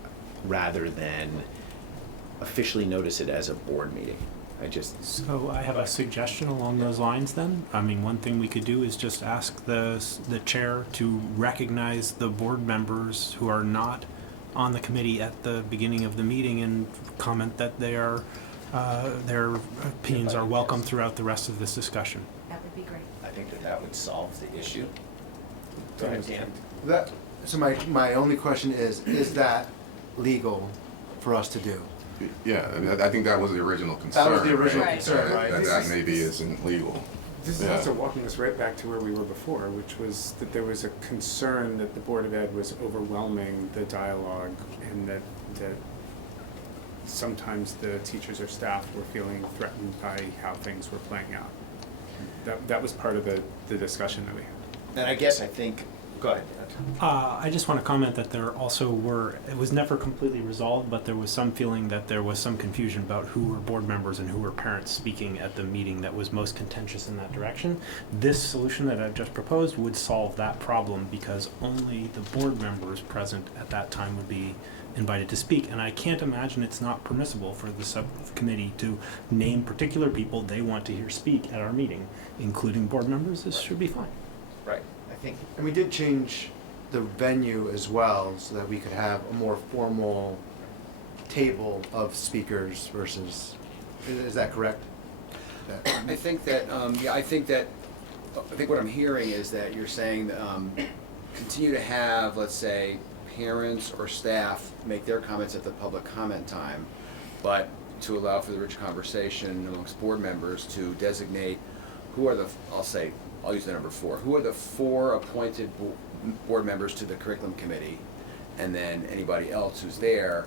rather than officially notice it as a board meeting. So I have a suggestion along those lines then. I mean, one thing we could do is just ask the chair to recognize the board members who are not on the committee at the beginning of the meeting and comment that their opinions are welcome throughout the rest of this discussion. That would be great. I think that would solve the issue. Go ahead, Dan. So my only question is that legal for us to do? Yeah, I think that was the original concern. That was the original right? concern, That- right? That maybe isn't legal. This is also walking us right back to where we were before, which was that there was a concern that the Board of Ed was overwhelming the dialogue, and that sometimes the teachers or staff were feeling threatened by how things were playing out. That was part of the discussion that we had. And I guess I think, go ahead, Dad. I just want to comment that there also were, it was never completely resolved, but there was some feeling that there was some confusion about who were board members and who were parents speaking at the meeting that was most contentious in that direction. This solution that I've just proposed would solve that problem because only the board members present at that time would be invited to speak. And I can't imagine it's not permissible for the subcommittee to name particular people they want to hear speak at our meeting, including board members. This should be fine. Right, I think. And we did change the venue as well, so that we could have a more formal table of speakers versus, is that correct? I think that, I think what I'm hearing is that you're saying, continue to have, let's say, parents or staff make their comments at the public comment time, but to allow for the rich conversation amongst board members to designate who are the, I'll use the number 4, who are the 4 appointed board members to the curriculum committee, and then anybody else who's there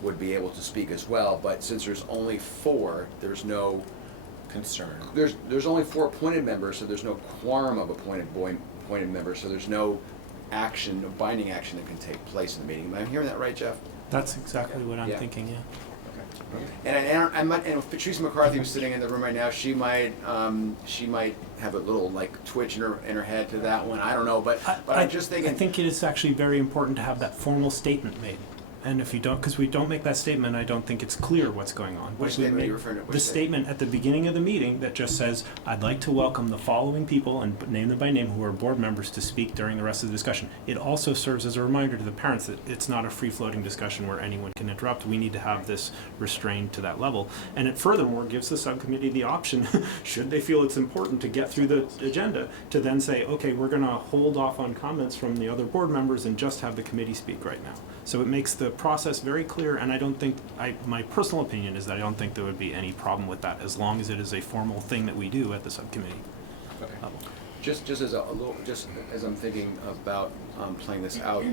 would be able to speak as well. But since there's only 4, there's no concern. There's only 4 appointed members, so there's no quorum of appointed members, so there's no action, no binding action that can take place in the meeting. Am I hearing that right, Jeff? That's exactly what I'm thinking, yeah. And if Patrice McCarthy was sitting in the room right now, she might have a little like twitch in her head to that one. I don't know, but I'm just thinking. I think it is actually very important to have that formal statement made. And if you don't, because we don't make that statement, I don't think it's clear what's going on. Which statement are you referring to? The statement at the beginning of the meeting that just says, I'd like to welcome the following people and name them by name who are board members to speak during the rest of the discussion. It also serves as a reminder to the parents that it's not a free-floating discussion where anyone can interrupt. We need to have this restrained to that level. And it furthermore gives the subcommittee the option, should they feel it's important to get through the agenda, to then say, okay, we're going to hold off on comments from the other board members and just have the committee speak right now. So it makes the process very clear, and I don't think, my personal opinion is that I don't think there would be any problem with that, as long as it is a formal thing that we do at the subcommittee level. Just as as I'm thinking about playing this out,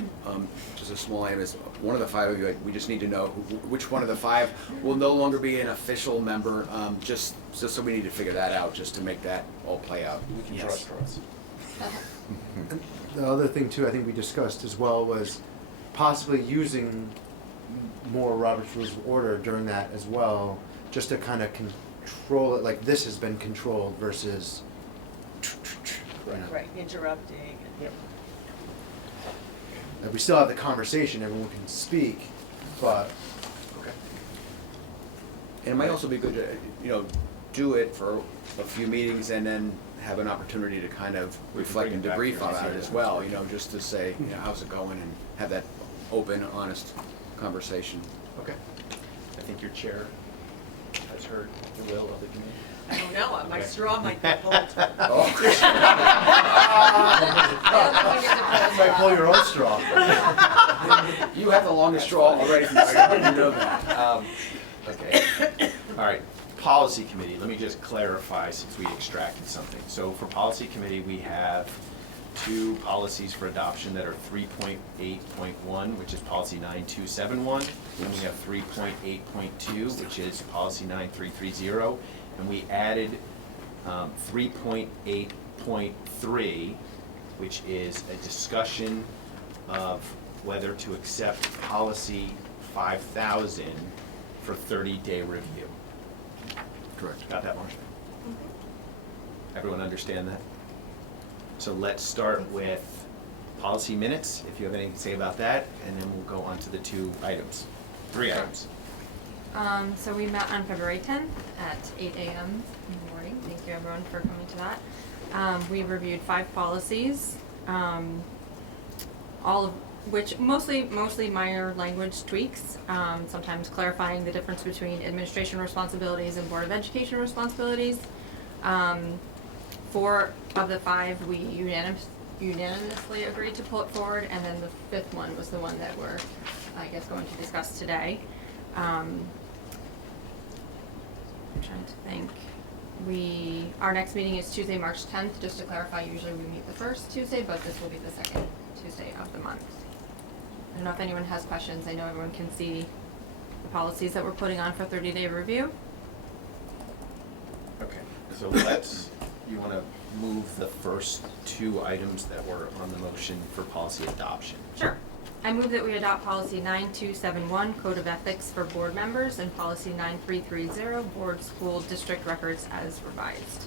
just a small item is one of the 5 of you. We just need to know which one of the 5 will no longer be an official member. Just so we need to figure that out, just to make that all play out. We can draw straws. The other thing too, I think we discussed as well, was possibly using more Robert's Rules of Order during that as well, just to kind of control it, like this has been controlled versus. Right, interrupting. Yep. Like we still have the conversation, everyone can speak, but. Okay. And it might also be good to, do it for a few meetings and then have an opportunity to kind of reflect and debrief on it as well, just to say, how's it going, and have that open, honest conversation. Okay. I think your chair has heard the will of the committee. I don't know, my straw might be pulled. You might pull your own straw. You have the longest straw already from the start, you know that. Okay. All right. Policy committee, let me just clarify since we extracted something. So for policy committee, we have 2 policies for adoption that are 3.8.1, which is policy 9271, and we have 3.8.2, which is policy 9330, and we added 3.8.3, which is a discussion of whether to accept policy 5000 for 30-day review. Correct. Got that, Marcia? Everyone understand that? So let's start with policy minutes, if you have anything to say about that, and then we'll go on to the 3 items. So we met on February 10th at 8 a.m. in the morning. Thank you everyone for coming to that. We reviewed 5 policies, all of which mostly minor language tweaks, sometimes clarifying the difference between administration responsibilities and Board of Education responsibilities. 4 of the 5 we unanimously agreed to pull it forward, and then the 5th one was the one that we're, I guess, going to discuss today. I'm trying to think. Our next meeting is Tuesday, March 10th. Just to clarify, usually we meet the first Tuesday, but this will be the second Tuesday of the month. I don't know if anyone has questions. I know everyone can see the policies that we're putting on for 30-day review. Okay, so you want to move the first two items that were on the motion for policy adoption? Sure. I move that we adopt policy 9271, Code of Ethics for board members, and policy 9330, Board School District Records as revised.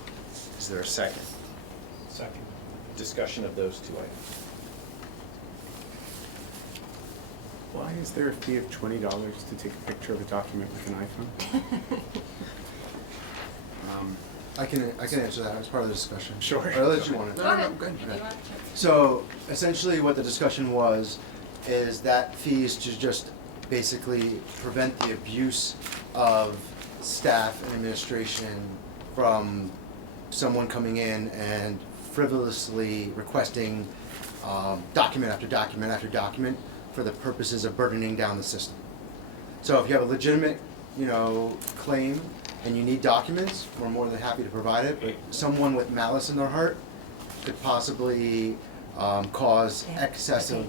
Is there a second? Second. Discussion of those two items. Why is there a fee of $20 to take a picture of a document with an iPhone? I can answer that as part of the discussion. Sure. Or unless you want to. Go ahead. Good. If you want to. So essentially what the discussion was is that fee is to just basically prevent the abuse of staff and administration from someone coming in and frivolously requesting document after document after document for the purposes of burdening down the system. So if you have a legitimate, claim and you need documents, we're more than happy to provide it, but someone with malice in their heart could possibly cause excessive.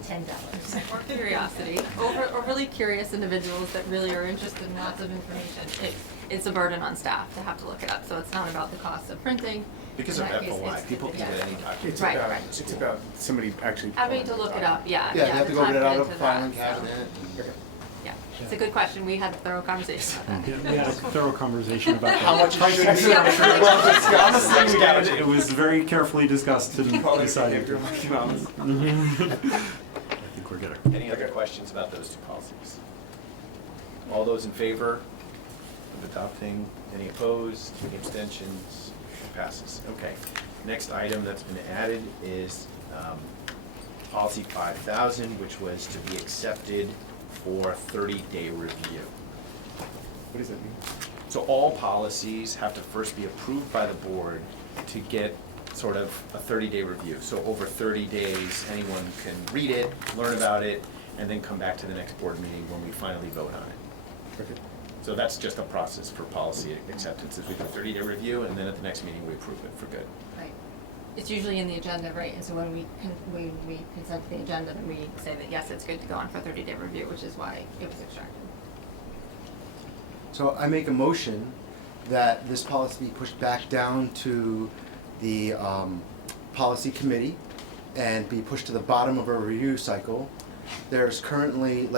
Or curiosity. Overly curious individuals that really are interested in lots of information. It's a burden on staff to have to look it up, so it's not about the cost of printing. Because In of that case, FOI, it's- people can yeah. get any document. Right. It's about somebody actually. Having to look it up, yeah. Yeah, you have to go the get it time out of put a into filing that, so, cabinet. Yeah, it's a good question. We had a thorough conversation about that. Yeah, we had a thorough conversation about that. How much it should be. Yeah. Honestly, we did. It was very carefully discussed and decided. I think we're good. Any other questions about those two policies? All those in favor of adopting? Any opposed? Any abstentions? It passes. Okay. Next item that's been added is policy 5000, which was to be accepted for 30-day review. What does that mean? So all policies have to first be approved by the board to get sort of a 30-day review. So over 30 days, anyone can read it, learn about it, and then come back to the next board meeting when we finally vote on it. Okay. So that's just a process for policy acceptance, is we do a 30-day review, and then at the next meeting, we approve it for good. Right. It's usually in the agenda, right? And so when we consent to the agenda, then we say that, yes, it's good to go on for 30-day review, which is why it was extracted. So I make a motion that this policy be pushed back down to the policy committee and be pushed to the bottom of our review cycle. There's currently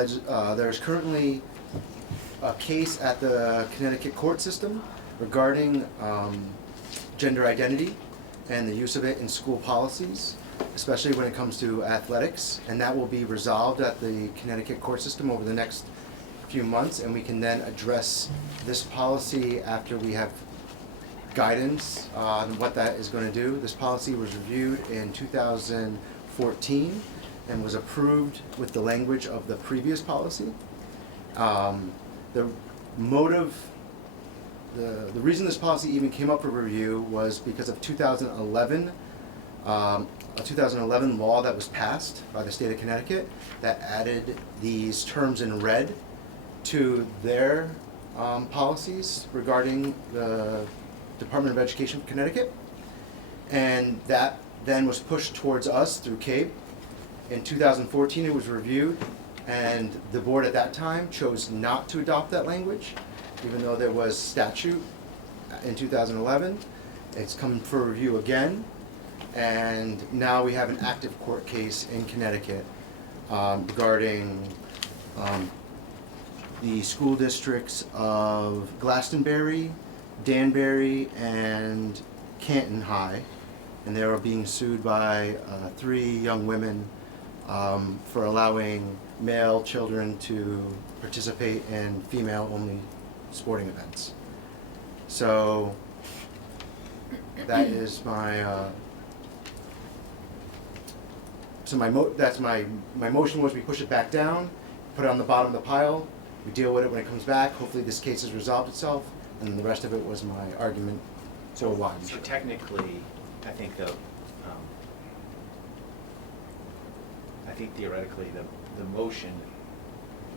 a case at the Connecticut court system regarding gender identity and the use of it in school policies, especially when it comes to athletics, and that will be resolved at the Connecticut court system over the next few months, and we can then address this policy after we have guidance on what that is going to do. This policy was reviewed in 2014 and was approved with the language of the previous policy. The reason this policy even came up for review was because of 2011, a 2011 law that was passed by the state of Connecticut that added these terms in red to their policies regarding the Department of Education of Connecticut. And that then was pushed towards us through CAPE. In 2014, it was reviewed, and the board at that time chose not to adopt that language, even though there was statute in 2011. It's come for review again, and now we have an active court case in Connecticut regarding the school districts of Glastonbury, Danbury, and Canton High, and they are being sued by 3 young women for allowing male children to participate in female-only sporting events. So that is my my motion was we push it back down, put it on the bottom of the pile, we deal with it when it comes back. Hopefully this case has resolved itself, and then the rest of it was my argument. So why? So technically, I think theoretically, the motion,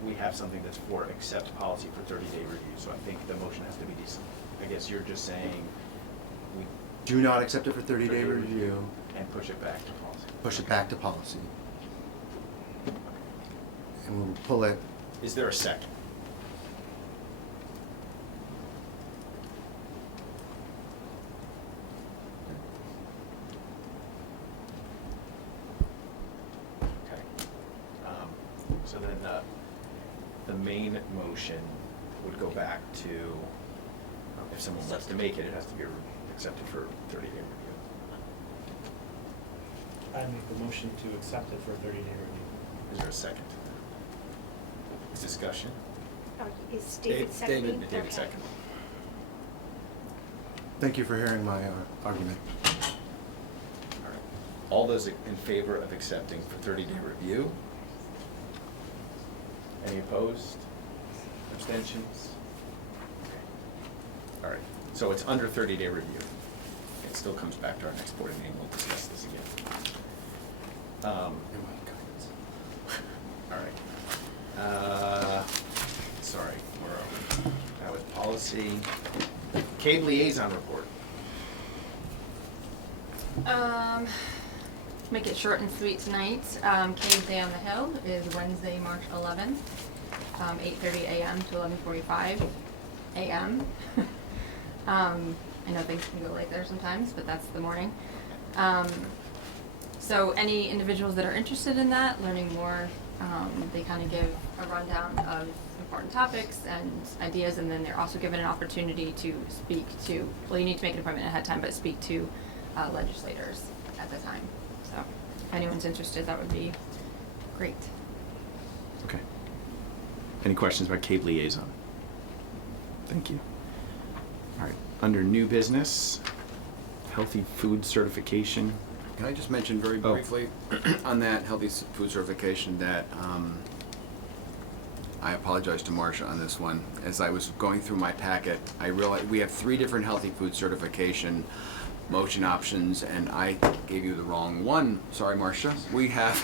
we have something that's for accept policy for 30-day review. So I think the motion has to be decent. I guess you're just saying do not accept it for 30-day review, And push it back to policy. push it back to policy. And we'll pull it. Is there a second? Okay. So then the main motion would go back to, if someone wants to make it, it has to be accepted for 30-day review. I make the motion to accept it for a 30-day review. Is there a second? Is discussion? Oh, is David seconding? David second. Thank you for hearing my argument. All right. All those in favor of accepting for 30-day review? Any opposed? Abstentions? Okay. All right, so it's under 30-day review. It still comes back to our next board meeting, we'll discuss this again. All right. Sorry, where are we? That was policy. CABE liaison report. Make it short and sweet tonight. CABE Day on the Hill is Wednesday, March 11th, 8:30 a.m. to 11:45 a.m. I know things can go late there sometimes, but that's the morning. So any individuals that are interested in that, learning more, they kind of give a rundown of important topics and ideas, and then they're also given an opportunity to speak to, well, you need to make an appointment ahead of time, but speak to legislators at the time. So if anyone's interested, that would be great. Okay. Any questions about CABE liaison? Thank you. All right, under new business, healthy food certification. Can I just mention very briefly on that healthy food certification that I apologize to Marcia on this one. As I was going through my packet, I realized we have 3 different healthy food certification motion options, and I gave you the wrong one. Sorry, Marcia. We have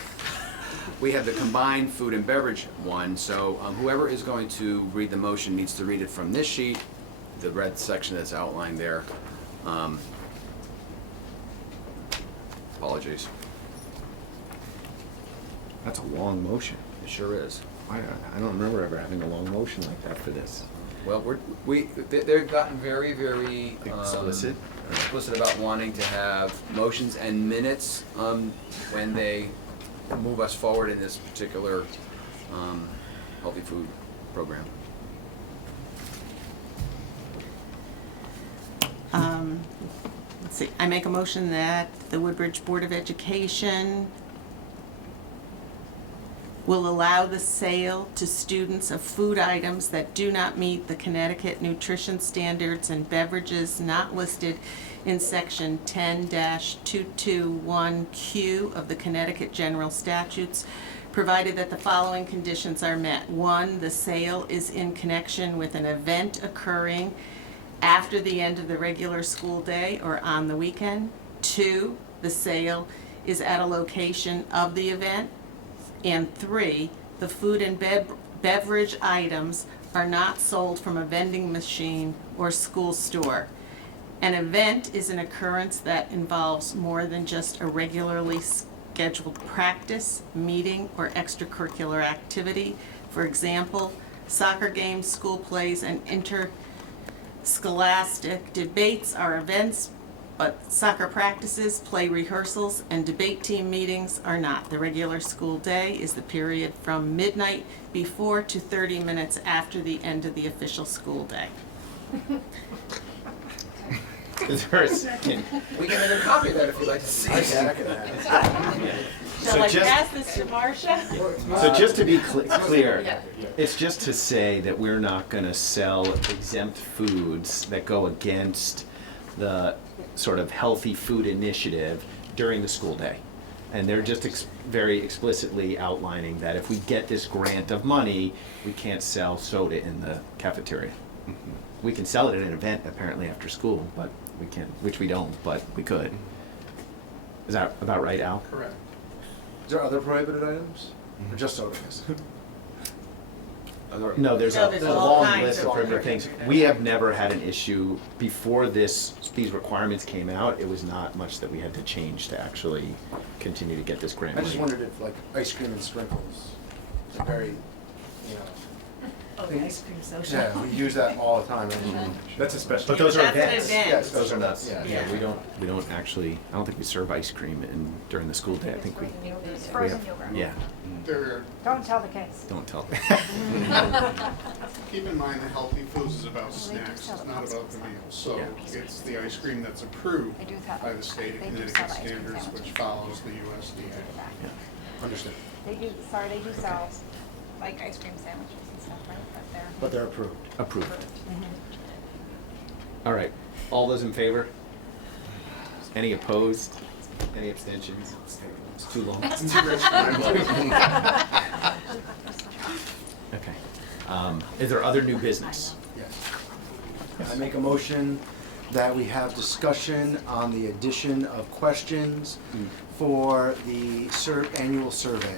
the combined food and beverage one. So whoever is going to read the motion needs to read it from this sheet, the red section that's outlined there. Apologies. That's a long motion. It sure is. I don't remember ever having a long motion like that for this. Well, they've gotten very, very Explicit. explicit about wanting to have motions and minutes when they move us forward in this particular healthy food program. Let's see, I make a motion that the Woodbridge Board of Education will allow the sale to students of food items that do not meet the Connecticut nutrition standards and beverages not listed in section 10-221Q of the Connecticut General Statutes, provided that the following conditions are met. 1, the sale is in connection with an event occurring after the end of the regular school day or on the weekend. 2, the sale is at a location of the event. And 3, the food and beverage items are not sold from a vending machine or school store. An event is an occurrence that involves more than just a regularly scheduled practice, meeting, or extracurricular activity. For example, soccer games, school plays, and interscholastic debates are events, but soccer practices, play rehearsals, and debate team meetings are not. The regular school day is the period from midnight before to 30 minutes after the end of the official school day. Is there a second? We can make a copy of that if you'd like to see it. Shall I pass this to Marcia? So just to be clear, it's just to say that we're not going to sell exempt foods that go against the sort of healthy food initiative during the school day. And they're just very explicitly outlining that if we get this grant of money, we can't sell soda in the cafeteria. We can sell it at an event apparently after school, but we can't, which we don't, but we could. Is that about right, Al? Correct. Is there other prohibited items? Or just sodas? No, there's No, a there's there's a all long kinds list of of prohibited different- things. We have never had an issue, before these requirements came out, it was not much that we had to change to actually continue to get this grant I just money. wondered if like ice cream and sprinkles, is a very, you know. Oh, the ice cream social. Yeah, we use that all the time. That's a special. But those are That's an events. event. Yes, Those are not, Yeah. yeah, we don't actually, I don't think we serve ice cream during the school day, I think we. It's we frozen have- yogurt. Yeah, Don't tell the kids. don't tell. Keep in mind that healthy foods is about Well, they do snacks, sell it's the not about popsicles the now. meals. So Yeah. it's the ice cream that's approved They do sell- by the state of they do Connecticut sell ice cream standards, which sandwiches. follows the USDA. Understood. They do, sorry, they do sell like ice cream sandwiches and stuff, right? But they're approved. Approved. All right, all those in favor? Any opposed? Any abstentions? It's too long. Okay. Is there other new business? Yes. I make a motion that we have discussion on the addition of questions for the annual survey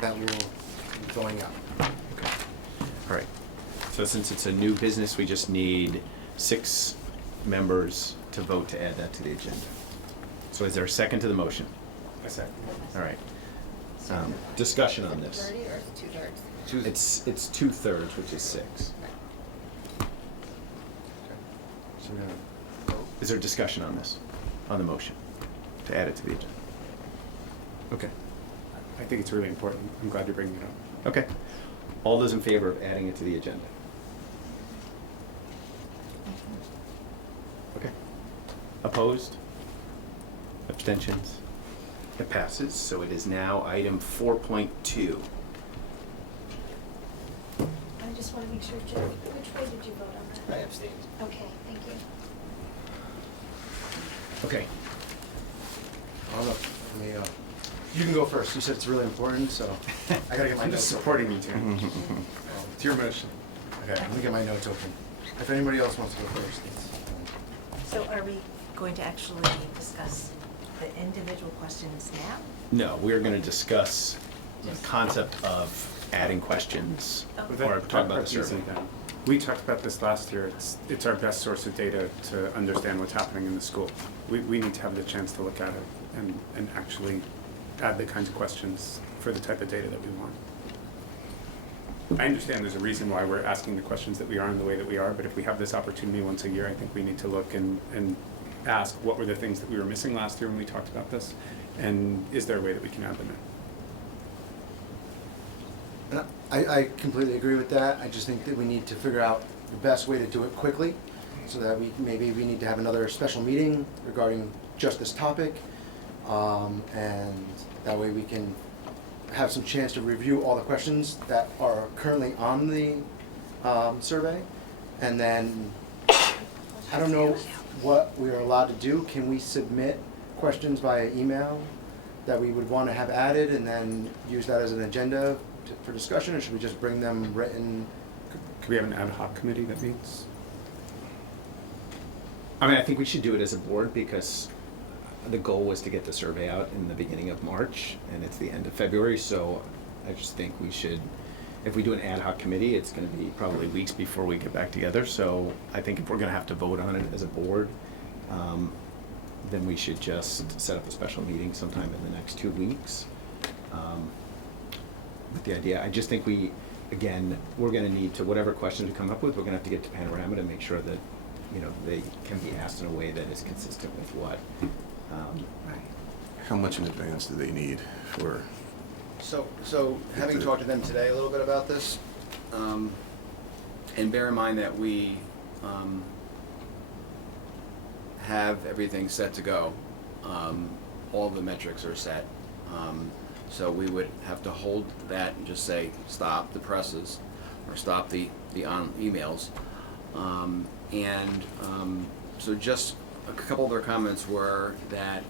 that will be going out. Okay. All right. So since it's a new business, we just need 6 members to vote to add that to the agenda. So is there a second to the motion? A second. All right. Discussion on this. Majority or 2/3? It's 2/3, which is 6. So now, Is there discussion on this, on the motion, to add it to the agenda? Okay. I think it's really important. I'm glad you're bringing it up. Okay. All those in favor of adding it to the agenda? Okay. Opposed? Abstentions? It passes, so it is now item 4.2. I just want to make sure, Joe, which way did you vote on that? I abstained. Okay, thank you. Okay. I'll look, you can go first. You said it's really important, so I gotta get my I'm notes just open. supporting you, Tim. It's your motion. Okay, let me get my notes open. If anybody else wants to go first, it's So are we going to actually discuss the individual questions now? No, we're going to discuss the concept of adding questions, But or that talk about the part's easy survey. then. We talked about this last year. It's our best source of data to understand what's happening in the school. We need to have the chance to look at it and actually add the kinds of questions for the type of data that we want. I understand there's a reason why we're asking the questions that we are in the way that we are, but if we have this opportunity once a year, I think we need to look and ask what were the things that we were missing last year when we talked about this, and is there a way that we can add them in? And I completely agree with that. I just think that we need to figure out the best way to do it quickly, so that maybe we need to have another special meeting regarding just this topic, and that way we can have some chance to review all the questions that are currently on the survey, and then I don't know what we are allowed to do. Can we submit questions via email that we would want to have added, and then use that as an agenda for discussion, or should we just bring them written? Could we have an ad hoc committee that meets? I mean, I think we should do it as a board, because the goal was to get the survey out in the beginning of March, and it's the end of February, so I just think we should, if we do an ad hoc committee, it's gonna be probably weeks before we get back together, so I think if we're gonna have to vote on it as a board, then we should just set up a special meeting sometime in the next 2 weeks. With the idea, I just think again, we're gonna need to, whatever questions we come up with, we're gonna have to get to Panorama to make sure that, they can be asked in a way that is consistent with what. How much in advance do they need for? So having talked to them today a little bit about this, and bear in mind that we have everything set to go, all the metrics are set, so we would have to hold that and just say, stop the presses, or stop the emails. So just a couple of their comments were that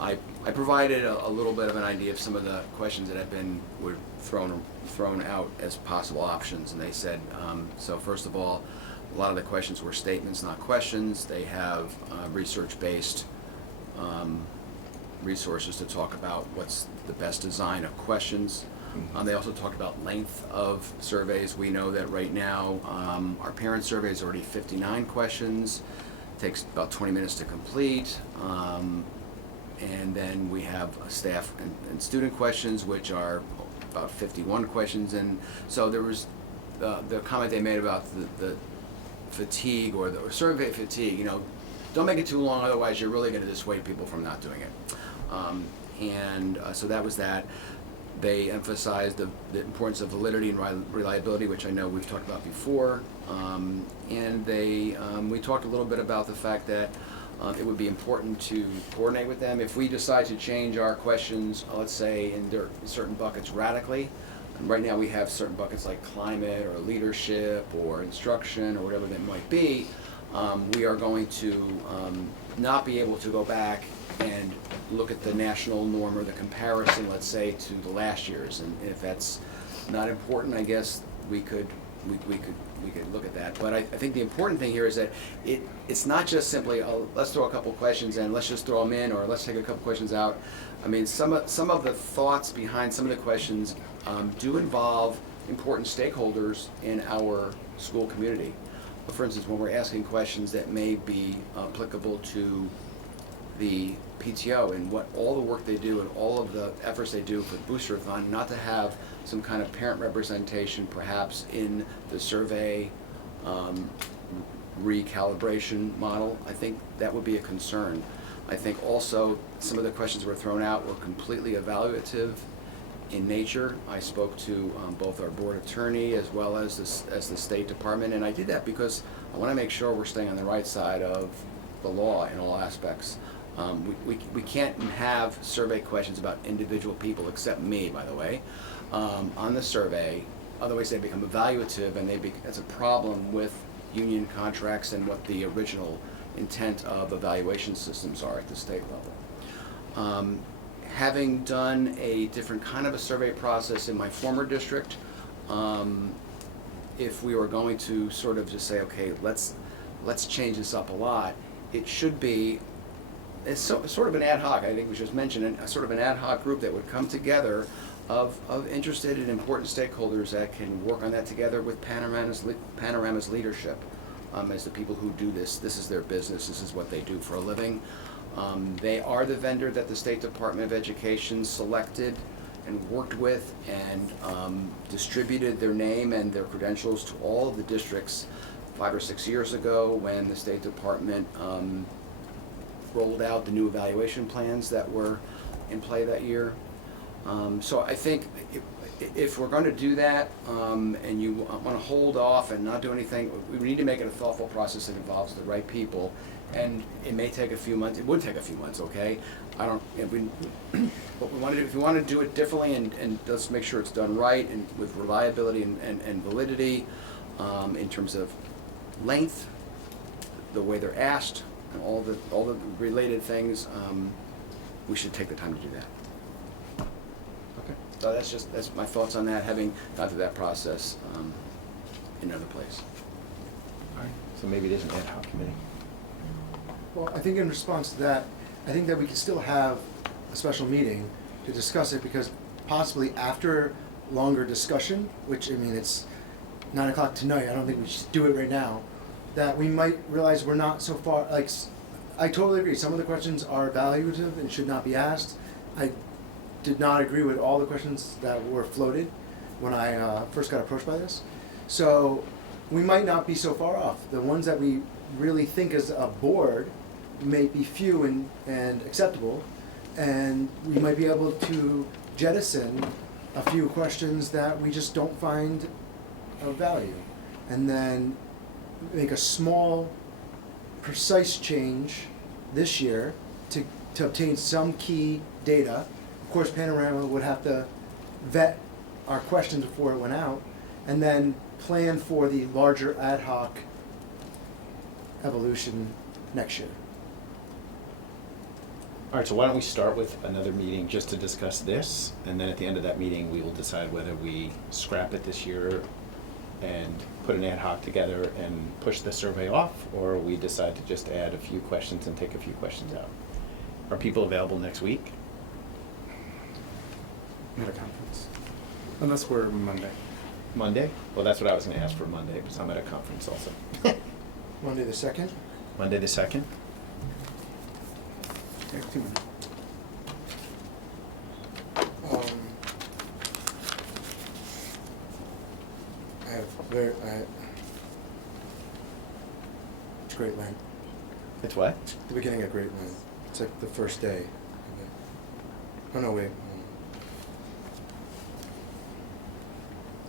I provided a little bit of an idea of some of the questions that were thrown out as possible options, and they said, so first of all, a lot of the questions were statements, not questions. They have research-based resources to talk about what's the best design of questions. They also talked about length of surveys. We know that right now, our parent survey is already 59 questions, takes about 20 minutes to complete. And then we have staff and student questions, which are about 51 questions. And so there was the comment they made about the fatigue or survey fatigue. Don't make it too long, otherwise you're really going to dissuade people from not doing it. So that was that. They emphasized the importance of validity and reliability, which I know we've talked about before. And we talked a little bit about the fact that it would be important to coordinate with them. If we decide to change our questions, let's say in certain buckets radically, and right now we have certain buckets like climate or leadership or instruction or whatever that might be, we are going to not be able to go back and look at the national norm or the comparison, let's say, to the last year's. And if that's not important, I guess we could look at that. But I think the important thing here is that it's not just simply, let's throw a couple questions in, let's just throw them in, or let's take a couple questions out. I mean, some of the thoughts behind some of the questions do involve important stakeholders in our school community. For instance, when we're asking questions that may be applicable to the PTO and what all the work they do and all of the efforts they do for Booster-a-thon, not to have some kind of parent representation perhaps in the survey recalibration model, I think that would be a concern. I think also some of the questions were thrown out were completely evaluative in nature. I spoke to both our board attorney as well as the State Department, and I did that because I want to make sure we're staying on the right side of the law in all aspects. We can't have survey questions about individual people, except me, by the way, on the survey. Otherwise, they become evaluative, and that's a problem with union contracts and what the original intent of evaluation systems are at the state level. Having done a different kind of a survey process in my former district, if we were going to sort of just say, okay, let's change this up a lot, it should be sort of an ad hoc, I think was just mentioned, a sort of an ad hoc group that would come together of interested and important stakeholders that can work on that together with Panorama's leadership as the people who do this. This is their business. This is what they do for a living. They are the vendor that the State Department of Education selected and worked with and distributed their name and their credentials to all of the districts 5 or 6 years ago when the State Department rolled out the new evaluation plans that were in play that year. So I think if we're going to do that and you want to hold off and not do anything, we need to make it a thoughtful process that involves the right people. And it may take a few months. It would take a few months, okay? What we want to do, if we want to do it differently and let's make sure it's done right and with reliability and validity in terms of length, the way they're asked, and all the related things, we should take the time to do that. Okay. So that's my thoughts on that, having gone through that process in another place. All right. So maybe it is an ad hoc committee. Well, I think in response to that, I think that we can still have a special meeting to discuss it, because possibly after longer discussion, which, I mean, it's 9 o'clock tonight, I don't think we should do it right now, that we might realize we're not so far, like, I totally agree, some of the questions are evaluative and should not be asked. I did not agree with all the questions that were floated when I first got approached by this. So we might not be so far off. The ones that we really think as a board may be few and acceptable, and we might be able to jettison a few questions that we just don't find of value, and then make a small, precise change this year to obtain some key data. Of course, Panorama would have to vet our questions before it went out, and then plan for the larger ad hoc evolution next year. All right, so why don't we start with another meeting just to discuss this, and then at the end of that meeting, we will decide whether we scrap it this year and put an ad hoc together and push the survey off, or we decide to just add a few questions and take a few questions out. Are people available next week? At a conference. Unless we're Monday. Monday? Well, that's what I was gonna ask for Monday, because I'm at a conference also. Monday the 2nd? Monday the 2nd? Yeah, 2 minutes. It's Great Lent. It's what? The beginning of Great Lent. It's like the first day. Oh no, wait.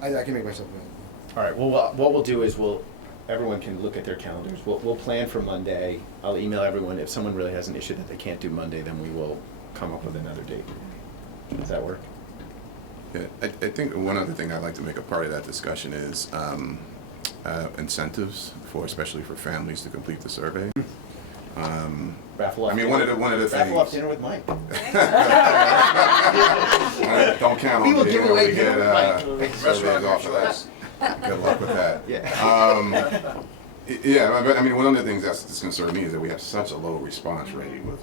I can make myself available. All right, well, what we'll do is everyone can look at their calendars. We'll plan for Monday. I'll email everyone. If someone really has an issue that they can't do Monday, then we will come up with another date. Does that work? Yeah, I think one other thing I'd like to make a part of that discussion is incentives especially for families to complete the survey. Raffle off. I mean, one of the things. Raffle off dinner with Mike. Don't count on We will me give when away we get dinner with Mike. surveys off of that. Good luck with that. Yeah. Yeah, but I mean, one of the things that's concerned me is that we have such a low response rate with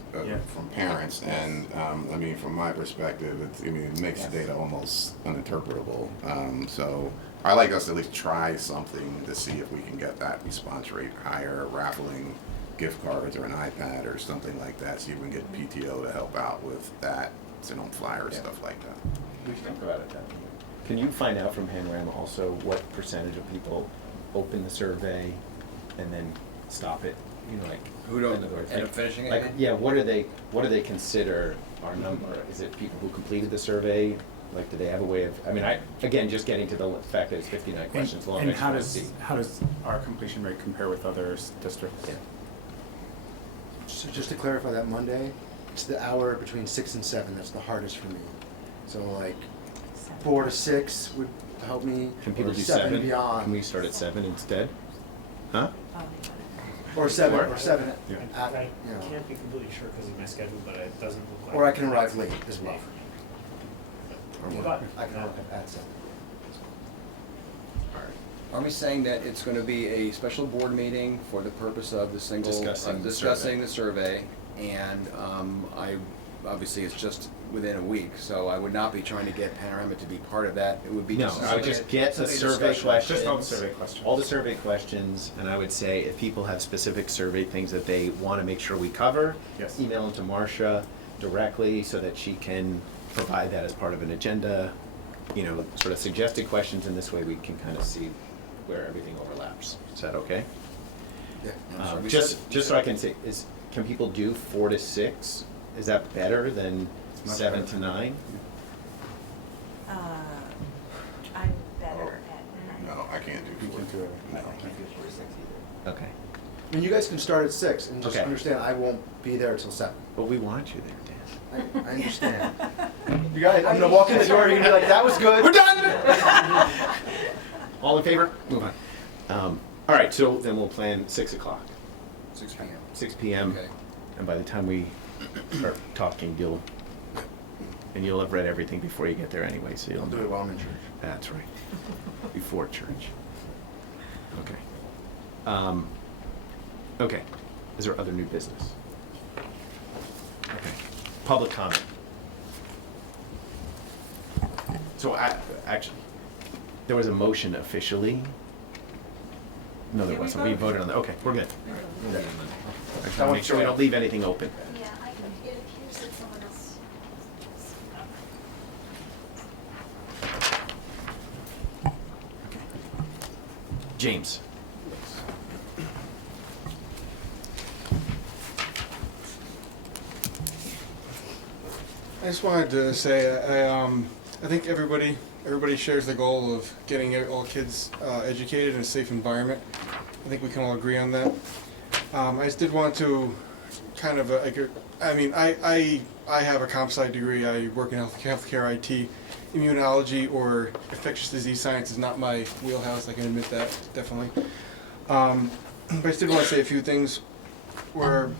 from parents, and I mean, from my perspective, it makes the data almost uninterpretable. So I like us to at least try something to see if we can get that response rate higher, raffling gift cards or an iPad or something like that, see if we can get PTO to help out with that, send on flyers, stuff like that. We should think about it then. Can you find out from Panorama also what percentage of people open the survey and then stop it? You know, like Who don't in other words, end like- up finishing it? Like, yeah, what do they consider our number? Is it people who completed the survey? Like, do they have a way of? I mean, again, just getting to the fact that it's 59 questions long. And I just how wanna does see. our completion rate compare with other districts? Yeah. So just to clarify that Monday, it's the hour between 6 and 7 that's the hardest for me. So like 4 to 6 would help me. Can people or do 7 7? beyond. Can we start at 7 instead? Huh? Or 7 Or- or 7 Yeah. at, I you know. can't be completely sure because of my schedule, but it doesn't look like. Or I can arrive late as well. Or But I can arrive at 7. Are we saying that it's going to be a special board meeting for the purpose of the single, Discussing the discussing the survey? And obviously it's just within a week, so I would not be trying to get Panorama to be part of that. It would be No, just. I would just get the survey questions. Just all the survey questions. All the survey questions, and I would say if people have specific survey things that they want to make sure we cover, Yes. email them to Marcia directly so that she can provide that as part of an agenda, you know, sort of suggested questions, and this way we can kind of see where everything overlaps. Is that okay? Yeah. I'm sorry, we Just said- so I can say, can people do 4 to 6? Is that better than much 7 better. to 9? I'm better at No, I can't do You four. can do it. No. Okay. I mean, you guys can start at 6 and just Okay. understand I won't be there till 7. But we want you there, Dan. I understand. You guys, I'm gonna walk in the door, you're gonna be like, that was good. We're done! All in favor? Move on. All right, so then we'll plan 6 o'clock. 6 p.m. 6 p.m. Okay. And by the time we start talking, you'll have read everything before you get there anyway, so you'll I'll do know. it while I'm in church. That's right. Before church. Okay. Okay. Is there other new business? Okay. Public comment. So actually, there was a motion officially. No, there Did we wasn't. We vote? voted on that. Okay, we're good. Yeah. I just want to make sure we don't leave anything open. Yeah, it appears that someone else. James. I just wanted to say, I think everybody shares the goal of getting all kids educated in a safe environment. I think we can all agree on that. I just did want to kind of, I have a comp sci degree. I work in healthcare IT. Immunology or infectious disease science is not my wheelhouse. I can admit that, definitely. But I just did want to say a few things where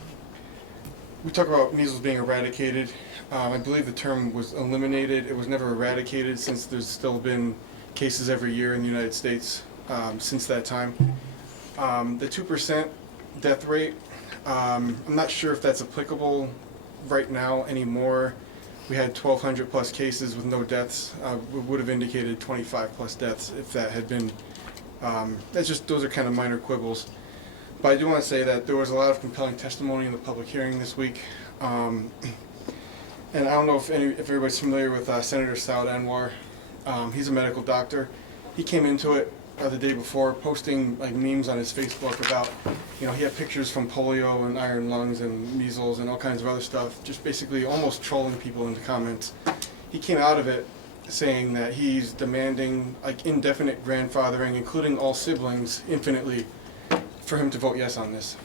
we talk about measles being eradicated. I believe the term was eliminated. It was never eradicated since there's still been cases every year in the United States since that time. The 2% death rate, I'm not sure if that's applicable right now anymore. we had 1,200 plus cases with no deaths. Would have indicated 25 plus deaths if that had been, those are kind of minor quibbles. But I do want to say that there was a lot of compelling testimony in the public hearing this week. And I don't know if everybody's familiar with Senator Saud Anwar. He's a medical doctor. He came into it the day before, posting like memes on his Facebook about, he had pictures from polio and iron lungs and measles and all kinds of other stuff, just basically almost trolling people in the comments. He came out of it saying that he's demanding like indefinite grandfathering, including all siblings, infinitely, for him to vote yes on this.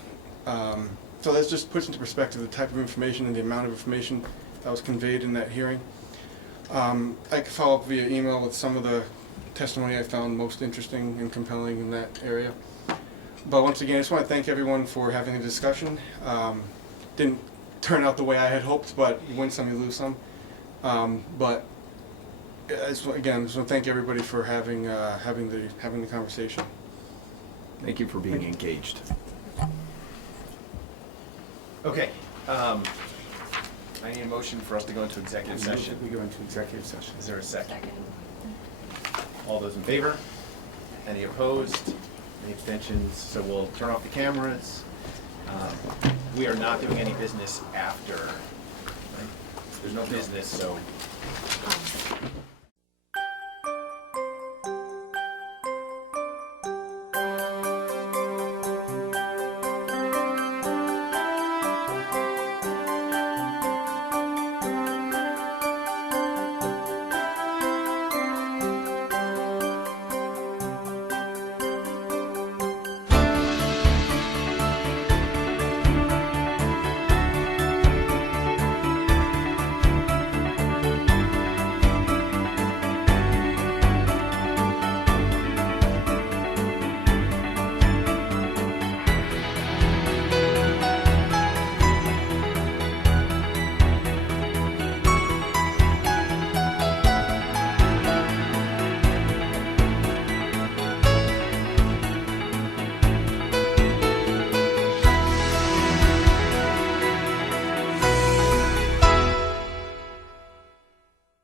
So that just puts into perspective the type of information and the amount of information that was conveyed in that hearing. I could follow up via email with some of the testimony I found most interesting and compelling in that area. But once again, I just want to thank everyone for having the discussion. Didn't turn out the way I had hoped, but you win some, you lose some. But I just want to thank everybody for having the conversation. Thank you for being engaged. Okay, I need a motion for us to go into executive session. We go into executive session. Is there a second? All those in favor? Any opposed? Any abstentions? So we'll turn off the cameras. We are not doing any business after, right? There's no business, so.